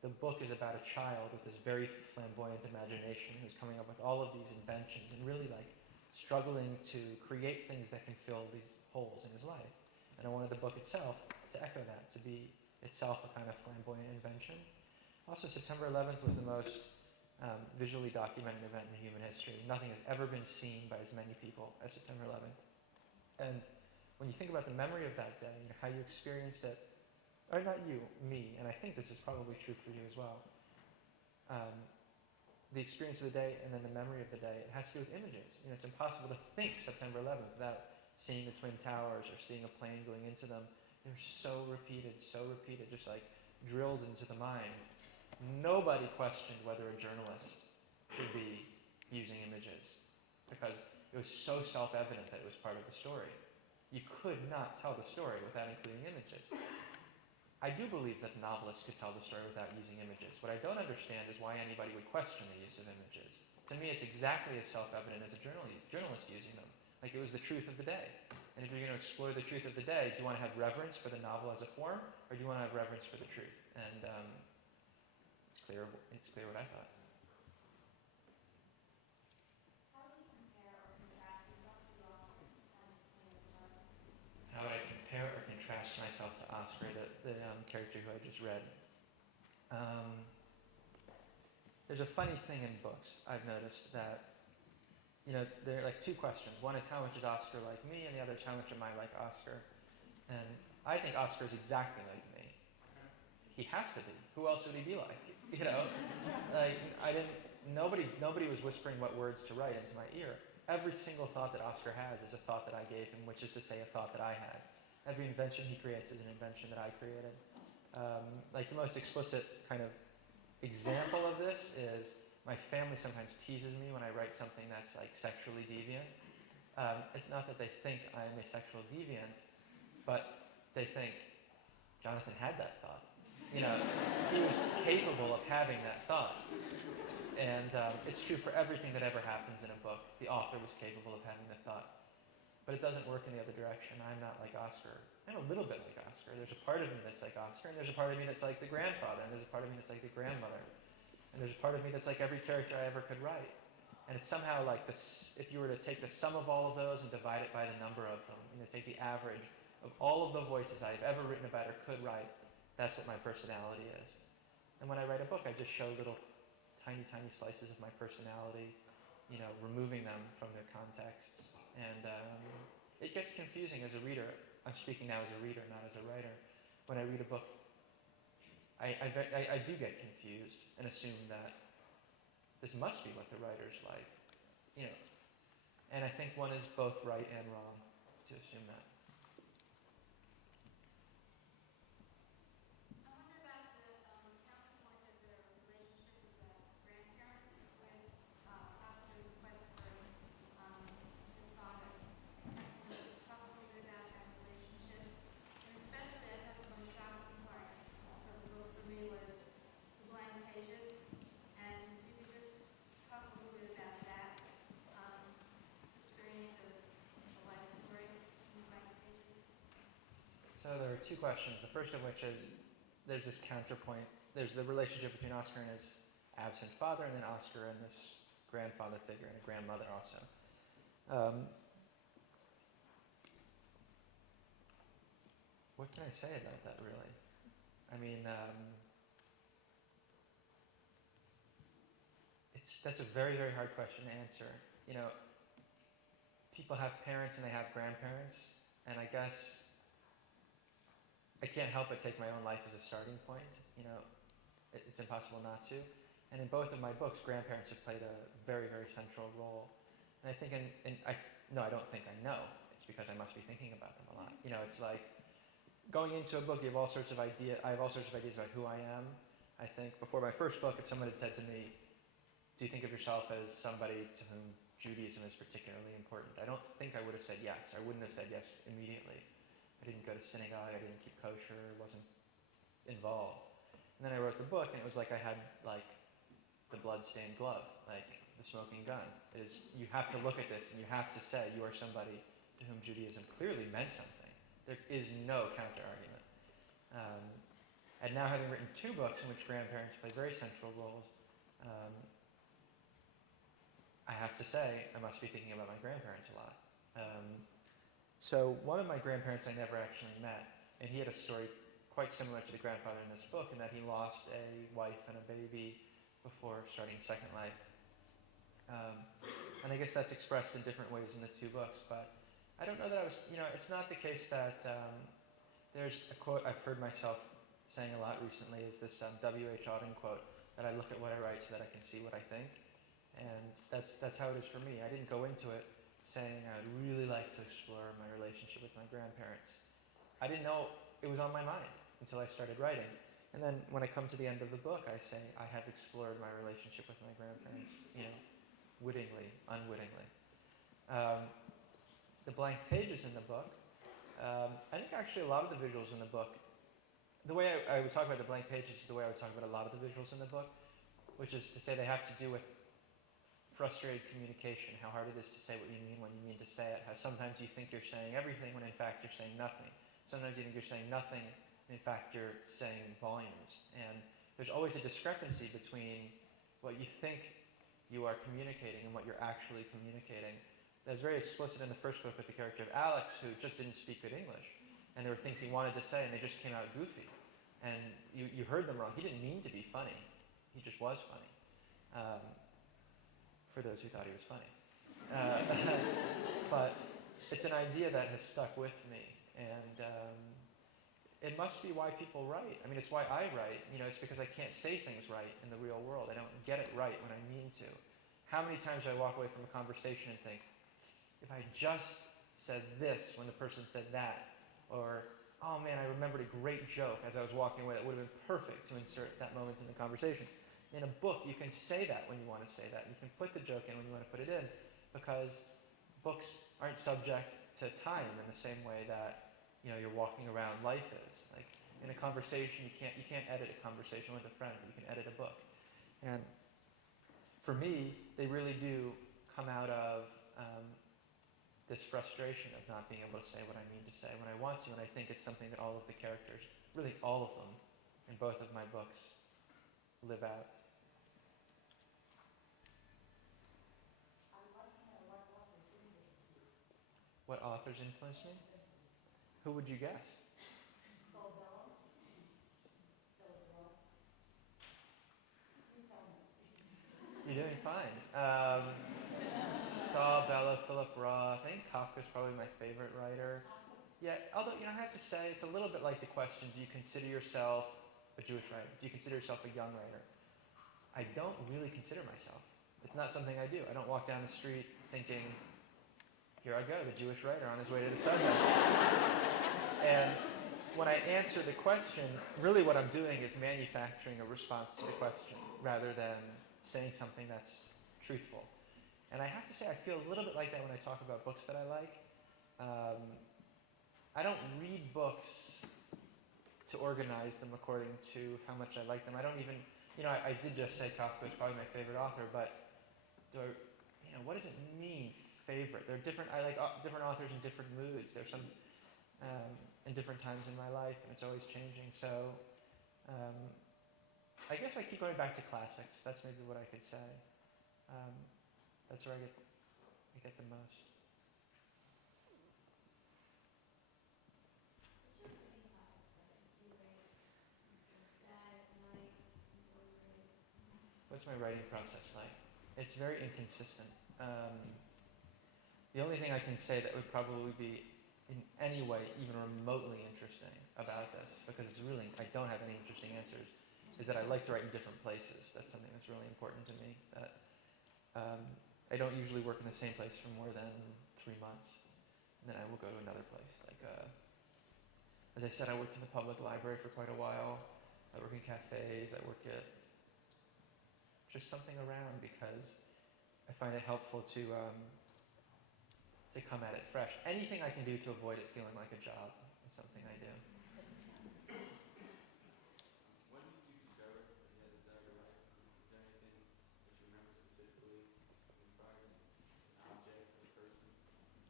the book is about a child with this very flamboyant imagination who's coming up with all of these inventions and really like struggling to create things that can fill these holes in his life. And I wanted the book itself to echo that, to be itself a kind of flamboyant invention. Also, September 11th was the most visually documented event in human history. Nothing has ever been seen by as many people as September 11th. And when you think about the memory of that day, how you experienced it, or not you, me, and I think this is probably true for you as well, the experience of the day and then the memory of the day, it has to do with images. It's impossible to think September 11th without seeing the Twin Towers or seeing a plane going into them. They're so repeated, just like drilled into the mind. Nobody questioned whether a journalist should be using images because it was so self-evident that it was part of the story. You could not tell the story without including images. I do believe that novelists could tell the story without using images. What I don't understand is why anybody would question the use of images. To me, it's exactly as self-evident as a journalist using them. Like, it was the truth of the day. And if you're going to explore the truth of the day, do you want to have reverence for the novel as a form, or do you want to have reverence for the truth? And it's clear what I thought. How would you compare or contrast yourself to Oscar as an child? How would I compare or contrast myself to Oscar, the character who I just read? There's a funny thing in books I've noticed that, there are like two questions. One is how much is Oscar like me, and the other is how much am I like Oscar? And I think Oscar is exactly like me. He has to be. Who else would he be like? Like, nobody was whispering what words to write into my ear. Every single thought that Oscar has is a thought that I gave him, which is to say a thought that I had. Every invention he creates is an invention that I created. Like, the most explicit kind of example of this is my family sometimes teases me when I write something that's like sexually deviant. It's not that they think I am a sexual deviant, but they think Jonathan had that thought. He was capable of having that thought. And it's true for everything that ever happens in a book. The author was capable of having the thought. But it doesn't work in the other direction. I'm not like Oscar. I'm a little bit like Oscar. There's a part of me that's like Oscar, and there's a part of me that's like the grandfather, and there's a part of me that's like the grandmother. And there's a part of me that's like every character I ever could write. And it's somehow like this, if you were to take the sum of all of those and divide it by the number of them, take the average of all of the voices I've ever written about or could write, that's what my personality is. And when I write a book, I just show little tiny, tiny slices of my personality, removing them from their contexts. And it gets confusing as a reader. I'm speaking now as a reader, not as a writer. When I read a book, I do get confused and assume that this must be what the writer's like, And I think one is both right and wrong to assume that. I wonder about the counterpoint of their relationship with the grandparents, with Oscar's quest for his father. Can you talk a little bit about that relationship? And especially, I thought the most shocking part of the book for me was the blank pages. And if you could just talk a little bit about that experience of a life story in blank pages. So there are two questions. The first of which is, there's this counterpoint. There's the relationship between Oscar and his absent father, and then Oscar and this grandfather figure and a grandmother also. What can I say about that, really? I mean, That's a very, very hard question to answer. You know, people have parents and they have grandparents, and I guess I can't help but take my own life as a starting point. You know, it's impossible not to. And in both of my books, grandparents have played a very, very central role. And I think, no, I don't think I know. It's because I must be thinking about them a lot. You know, it's like going into a book, you have all sorts of ideas. I have all sorts of ideas about who I am. I think before my first book, if someone had said to me, "Do you think of yourself as somebody to whom Judaism is particularly important?" I don't think I would have said yes. I wouldn't have said yes immediately. I didn't go to synagogue. I didn't keep kosher. Wasn't involved. And then I wrote the book, and it was like I had like the blood-stained glove, like the smoking gun. It is, you have to look at this, and you have to say you are somebody to whom Judaism clearly meant something. There is no counter-argument. And now having written 2 books in which grandparents play very central roles, I have to say I must be thinking about my grandparents a lot. So one of my grandparents I never actually met, and he had a story quite similar to the grandfather in this book, in that he lost a wife and a baby before starting Second Life. And I guess that's expressed in different ways in the 2 books, but I don't know that I was, you know, it's not the case that there's a quote I've heard myself saying a lot recently, is this W.H. Auden quote, that I look at what I write so that I can see what I think. And that's how it is for me. I didn't go into it saying I would really like to explore my relationship with my grandparents. I didn't know it was on my mind until I started writing. And then when I come to the end of the book, I say I have explored my relationship with my grandparents, you know, wittingly, unwittingly. The blank pages in the book, I think actually a lot of the visuals in the book, the way I would talk about the blank pages is the way I would talk about a lot of the visuals in the book, which is to say they have to do with frustrated communication, how hard it is to say what you mean when you mean to say it, how sometimes you think you're saying everything when in fact you're saying nothing. Sometimes you think you're saying nothing, and in fact you're saying volumes. And there's always a discrepancy between what you think you are communicating and what you're actually communicating. That's very explicit in the first book with the character of Alex, who just didn't speak good English. And there were things he wanted to say, and they just came out goofy. And you heard them wrong. He didn't mean to be funny. He just was funny. For those who thought he was funny. But it's an idea that has stuck with me. And it must be why people write. I mean, it's why I write. You know, it's because I can't say things right in the real world. I don't get it right when I mean to. How many times do I walk away from a conversation and think, if I just said this when the person said that, or, oh man, I remembered a great joke as I was walking away that would have been perfect to insert that moment in the conversation. In a book, you can say that when you want to say that. You can put the joke in when you want to put it in, because books aren't subject to time in the same way that, you know, you're walking around life is. Like in a conversation, you can't edit a conversation with a friend, but you can edit a book. And for me, they really do come out of this frustration of not being able to say what I mean to say when I want to, and I think it's something that all of the characters, really all of them, in both of my books, live out. What authors influenced me? Who would you guess? You're doing fine. Saul Bellow, Philip Roth. I think Kafka's probably my favorite writer. Yeah, although, you know, I have to say, it's a little bit like the question, do you consider yourself a Jewish writer? Do you consider yourself a young writer? I don't really consider myself. It's not something I do. I don't walk down the street thinking, here I go, the Jewish writer on his way to the subway. And when I answer the question, really what I'm doing is manufacturing a response to the question rather than saying something that's truthful. And I have to say, I feel a little bit like that when I talk about books that I like. I don't read books to organize them according to how much I like them. I don't even, you know, I did just say Kafka is probably my favorite author, but what does it mean, favorite? There are different, I like different authors in different moods. There's some in different times in my life, and it's always changing. So I guess I keep going back to classics. That's maybe what I could say. That's where I get the most. What's my writing process like? It's very inconsistent. The only thing I can say that would probably be in any way even remotely interesting about this, because it's really, I don't have any interesting answers, is that I like to write in different places. That's something that's really important to me. That I don't usually work in the same place for more than 3 months. And then I will go to another place. Like, as I said, I worked in the public library for quite a while. I work in cafes. I work at just something around because I find it helpful to come at it fresh. Anything I can do to avoid it feeling like a job is something I do. When did you discover that you had a desire to write? Is there anything that you remember specifically inspired you? An object, a person?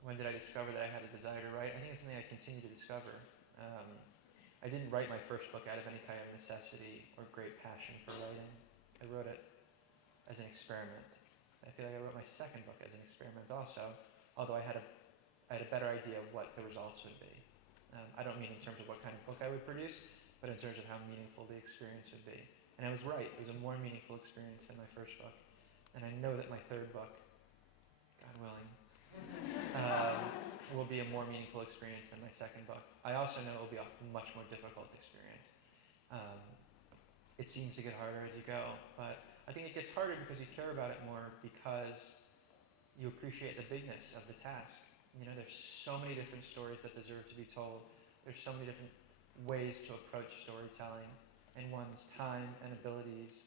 When did I discover that I had a desire to write? I think it's something I continue to discover. I didn't write my first book out of any kind of necessity or great passion for writing. I wrote it as an experiment. I feel like I wrote my second book as an experiment also, although I had a better idea of what the results would be. I don't mean in terms of what kind of book I would produce, but in terms of how meaningful the experience would be. And I was right. It was a more meaningful experience than my first book. And I know that my third book, God willing, will be a more meaningful experience than my second book. I also know it will be a much more difficult experience. It seems to get harder as you go, but I think it gets harder because you care about it more, because you appreciate the bigness of the task. You know, there's so many different stories that deserve to be told. There's so many different ways to approach storytelling, and one's time and abilities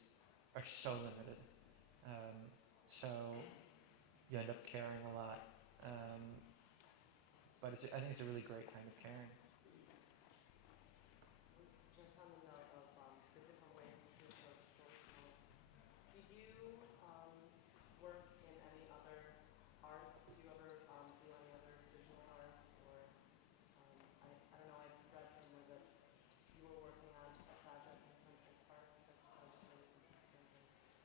are so limited. So you end up caring a lot. But I think it's a really great kind of caring. Just on the note of the different ways to approach storytelling, do you work in any other arts? Do you ever do any other visual arts? Or I don't know, I've read somewhere that you were working on a project in Central Park that sounded really interesting,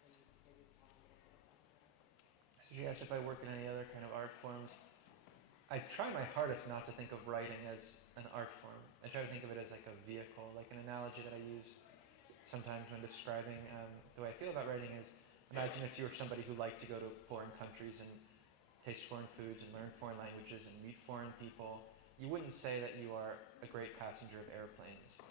and maybe talk a little bit about that. So she asked if I work in any other kind of art forms. I try my hardest not to think of writing as an art form. I try to think of it as like a vehicle, like an analogy that I use sometimes when describing the way I feel about writing is, imagine if you were somebody who liked to go to foreign countries and taste foreign foods and learn foreign languages and meet foreign people. You wouldn't say that you are a great passenger of airplanes.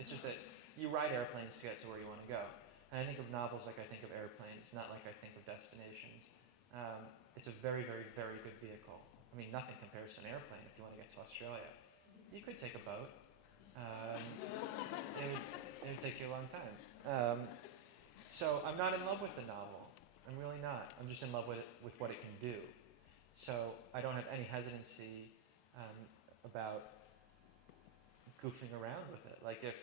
It's just that you ride airplanes to get to where you want to go. And I think of novels like I think of airplanes, not like I think of destinations. It's a very, very, very good vehicle. I mean, nothing compares to an airplane if you want to get to Australia. You could take a boat. It would take you a long time. So I'm not in love with the novel. I'm really not. I'm just in love with it, with what it can do. So I don't have any hesitancy about goofing around with it. Like if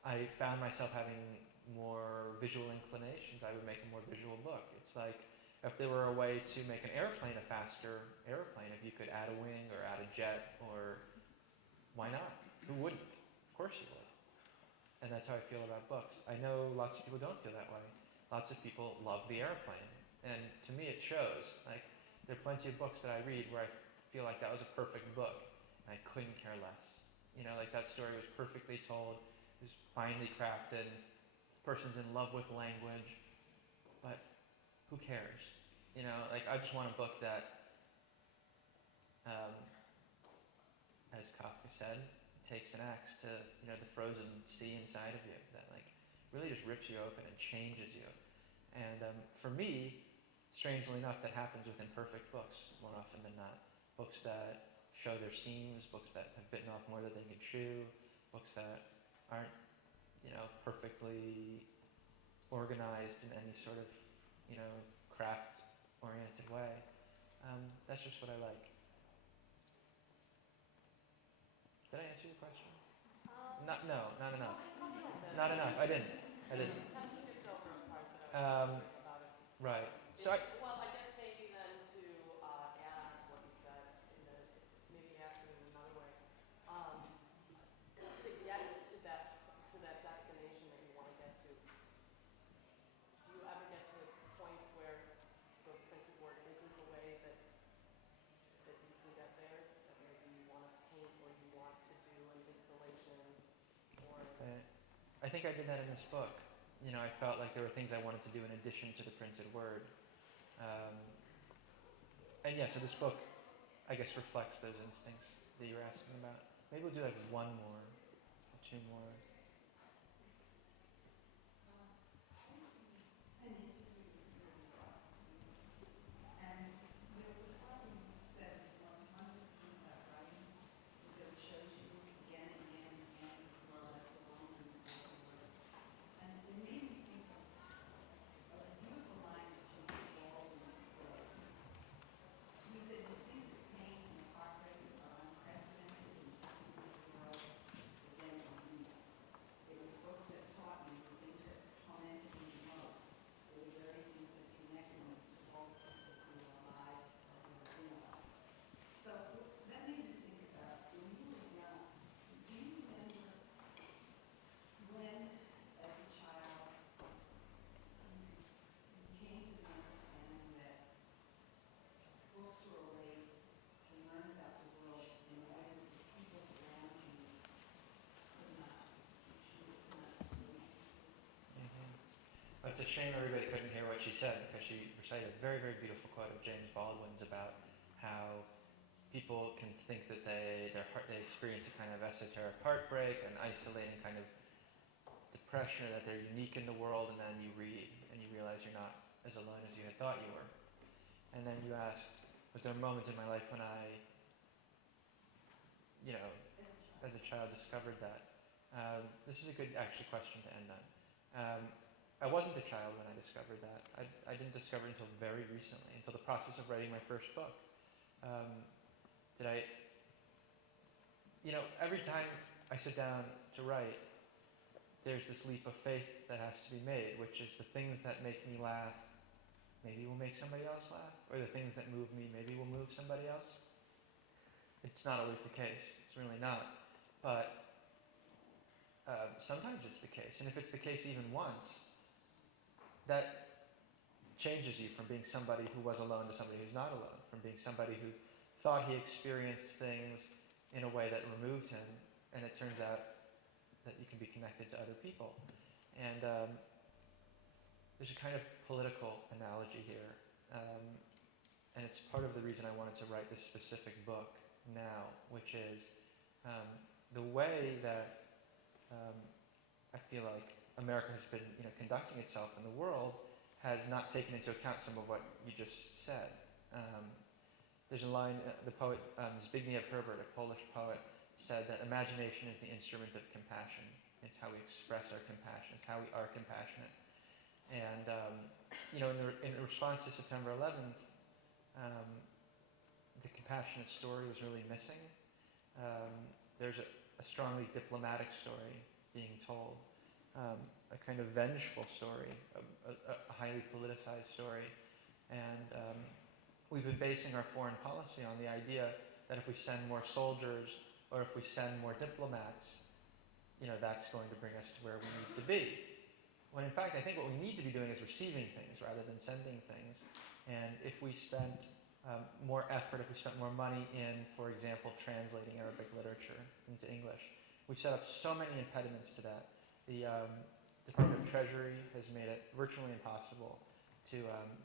I found myself having more visual inclinations, I would make a more visual book. It's like if there were a way to make an airplane a faster airplane, if you could add a wing or add a jet, or why not? Who wouldn't? Of course you would. And that's how I feel about books. I know lots of people don't feel that way. Lots of people love the airplane. And to me it shows. Like, there are plenty of books that I read where I feel like that was a perfect book, and I couldn't care less. You know, like that story was perfectly told, it was finely crafted, the person's in love with language, but who cares? You know, like I just want a book that, as Kafka said, takes an axe to, you know, the frozen sea inside of you, that like really just rips you open and changes you. And for me, strangely enough, that happens with imperfect books more often than not. Books that show their seams, books that have bitten off more than they can chew, books that aren't, you know, perfectly organized in any sort of, you know, craft-oriented way. That's just what I like. Did I answer your question? Not enough. Not enough. I didn't. Kind of skipped over a part that I was wondering about it. Right. So Well, I guess maybe then to add on to what you said, maybe ask it in another way. To get to that destination that you want to get to, do you ever get to points where the printed word isn't the way that you can get there? That maybe you want to paint, or you want to do an installation, or I think I did that in this book. You know, I felt like there were things I wanted to do in addition to the printed word. Um, and yeah, so this book, I guess, reflects those instincts that you were asking about. Maybe we'll do like one more, or two more. An interview with you in the last couple of weeks, and there was a part where you said the most wonderful thing about writing is that it shows you again and again and again that you are less alone than you ever were. And it made me think of a beautiful line that James Baldwin wrote. He said, "You think that pain and heartbreak are unprecedented in the history of the world, but then you're human. It was books that taught me the things that tormented me the most were the very things that connected me to both people who were alive or who were in alive." So that made me think about when you were young, do you remember when, as a child, you came to the understanding that books were a way to learn about the world in a way that the people around you could not teach you, could not explain it to you? Mm-hmm. It's a shame everybody couldn't hear what she said because she recited a very, very beautiful quote of James Baldwin's about how people can think that they experience a kind of esoteric heartbreak, an isolating kind of depression, or that they're unique in the world, and then you read and you realize you're not as alone as you had thought you were. And then you asked, was there a moment in my life when I, as a child discovered that? This is a good, actually, question to end on. I wasn't a child when I discovered that. I didn't discover it until very recently, until the process of writing my first book. Every time I sit down to write, there's this leap of faith that has to be made, which is the things that make me laugh maybe will make somebody else laugh, or the things that move me maybe will move somebody else. It's not always the case. It's really not. But sometimes it's the case. And if it's the case even once, that changes you from being somebody who was alone to somebody who's not alone, from being somebody who thought he experienced things in a way that removed him, and it turns out that you can be connected to other people. And there's a kind of political analogy here, and it's part of the reason I wanted to write this specific book now, which is the way that I feel like America has been, conducting itself in the world has not taken into account some of what you just said. There's a line, the poet Zbigniew Herbert, a Polish poet, said that imagination is the instrument of compassion. It's how we express our compassion. It's how we are compassionate. And, in response to September 11th, the compassionate story was really missing. There's a strongly diplomatic story being told, a kind of vengeful story, a highly politicized story. And we've been basing our foreign policy on the idea that if we send more soldiers or if we send more diplomats, that's going to bring us to where we need to be. When in fact, I think what we need to be doing is receiving things rather than sending things. And if we spent more effort, if we spent more money in, for example, translating Arabic literature into English, we've set up so many impediments to that. The Department of Treasury has made it virtually impossible to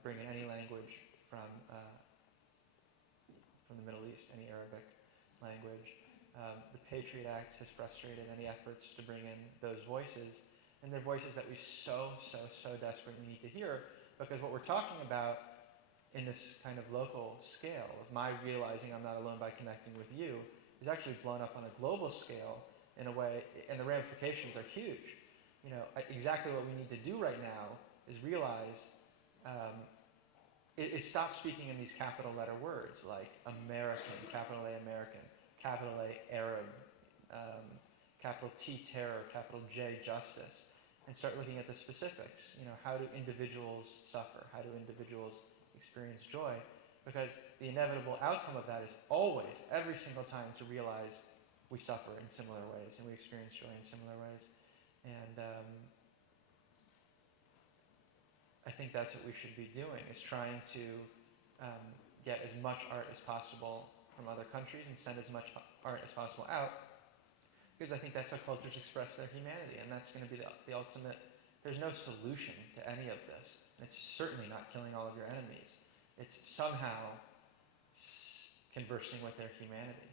bring in any language from the Middle East, any Arabic language. The Patriot Act has frustrated any efforts to bring in those voices, and they're voices that we so desperately need to hear, because what we're talking about in this kind of local scale of my realizing I'm not alone by connecting with you is actually blown up on a global scale in a way, and the ramifications are huge. Exactly what we need to do right now is realize is stop speaking in these capital letter words like American, capital A American, capital A Arab, capital T terror, capital J justice, and start looking at the specifics. How do individuals suffer? How do individuals experience joy? Because the inevitable outcome of that is always, every single time, to realize we suffer in similar ways and we experience joy in similar ways. And I think that's what we should be doing, is trying to get as much art as possible from other countries and send as much art as possible out, because I think that's how cultures express their humanity, and that's going to be the ultimate there's no solution to any of this. And it's certainly not killing all of your enemies. It's somehow conversing with their humanity.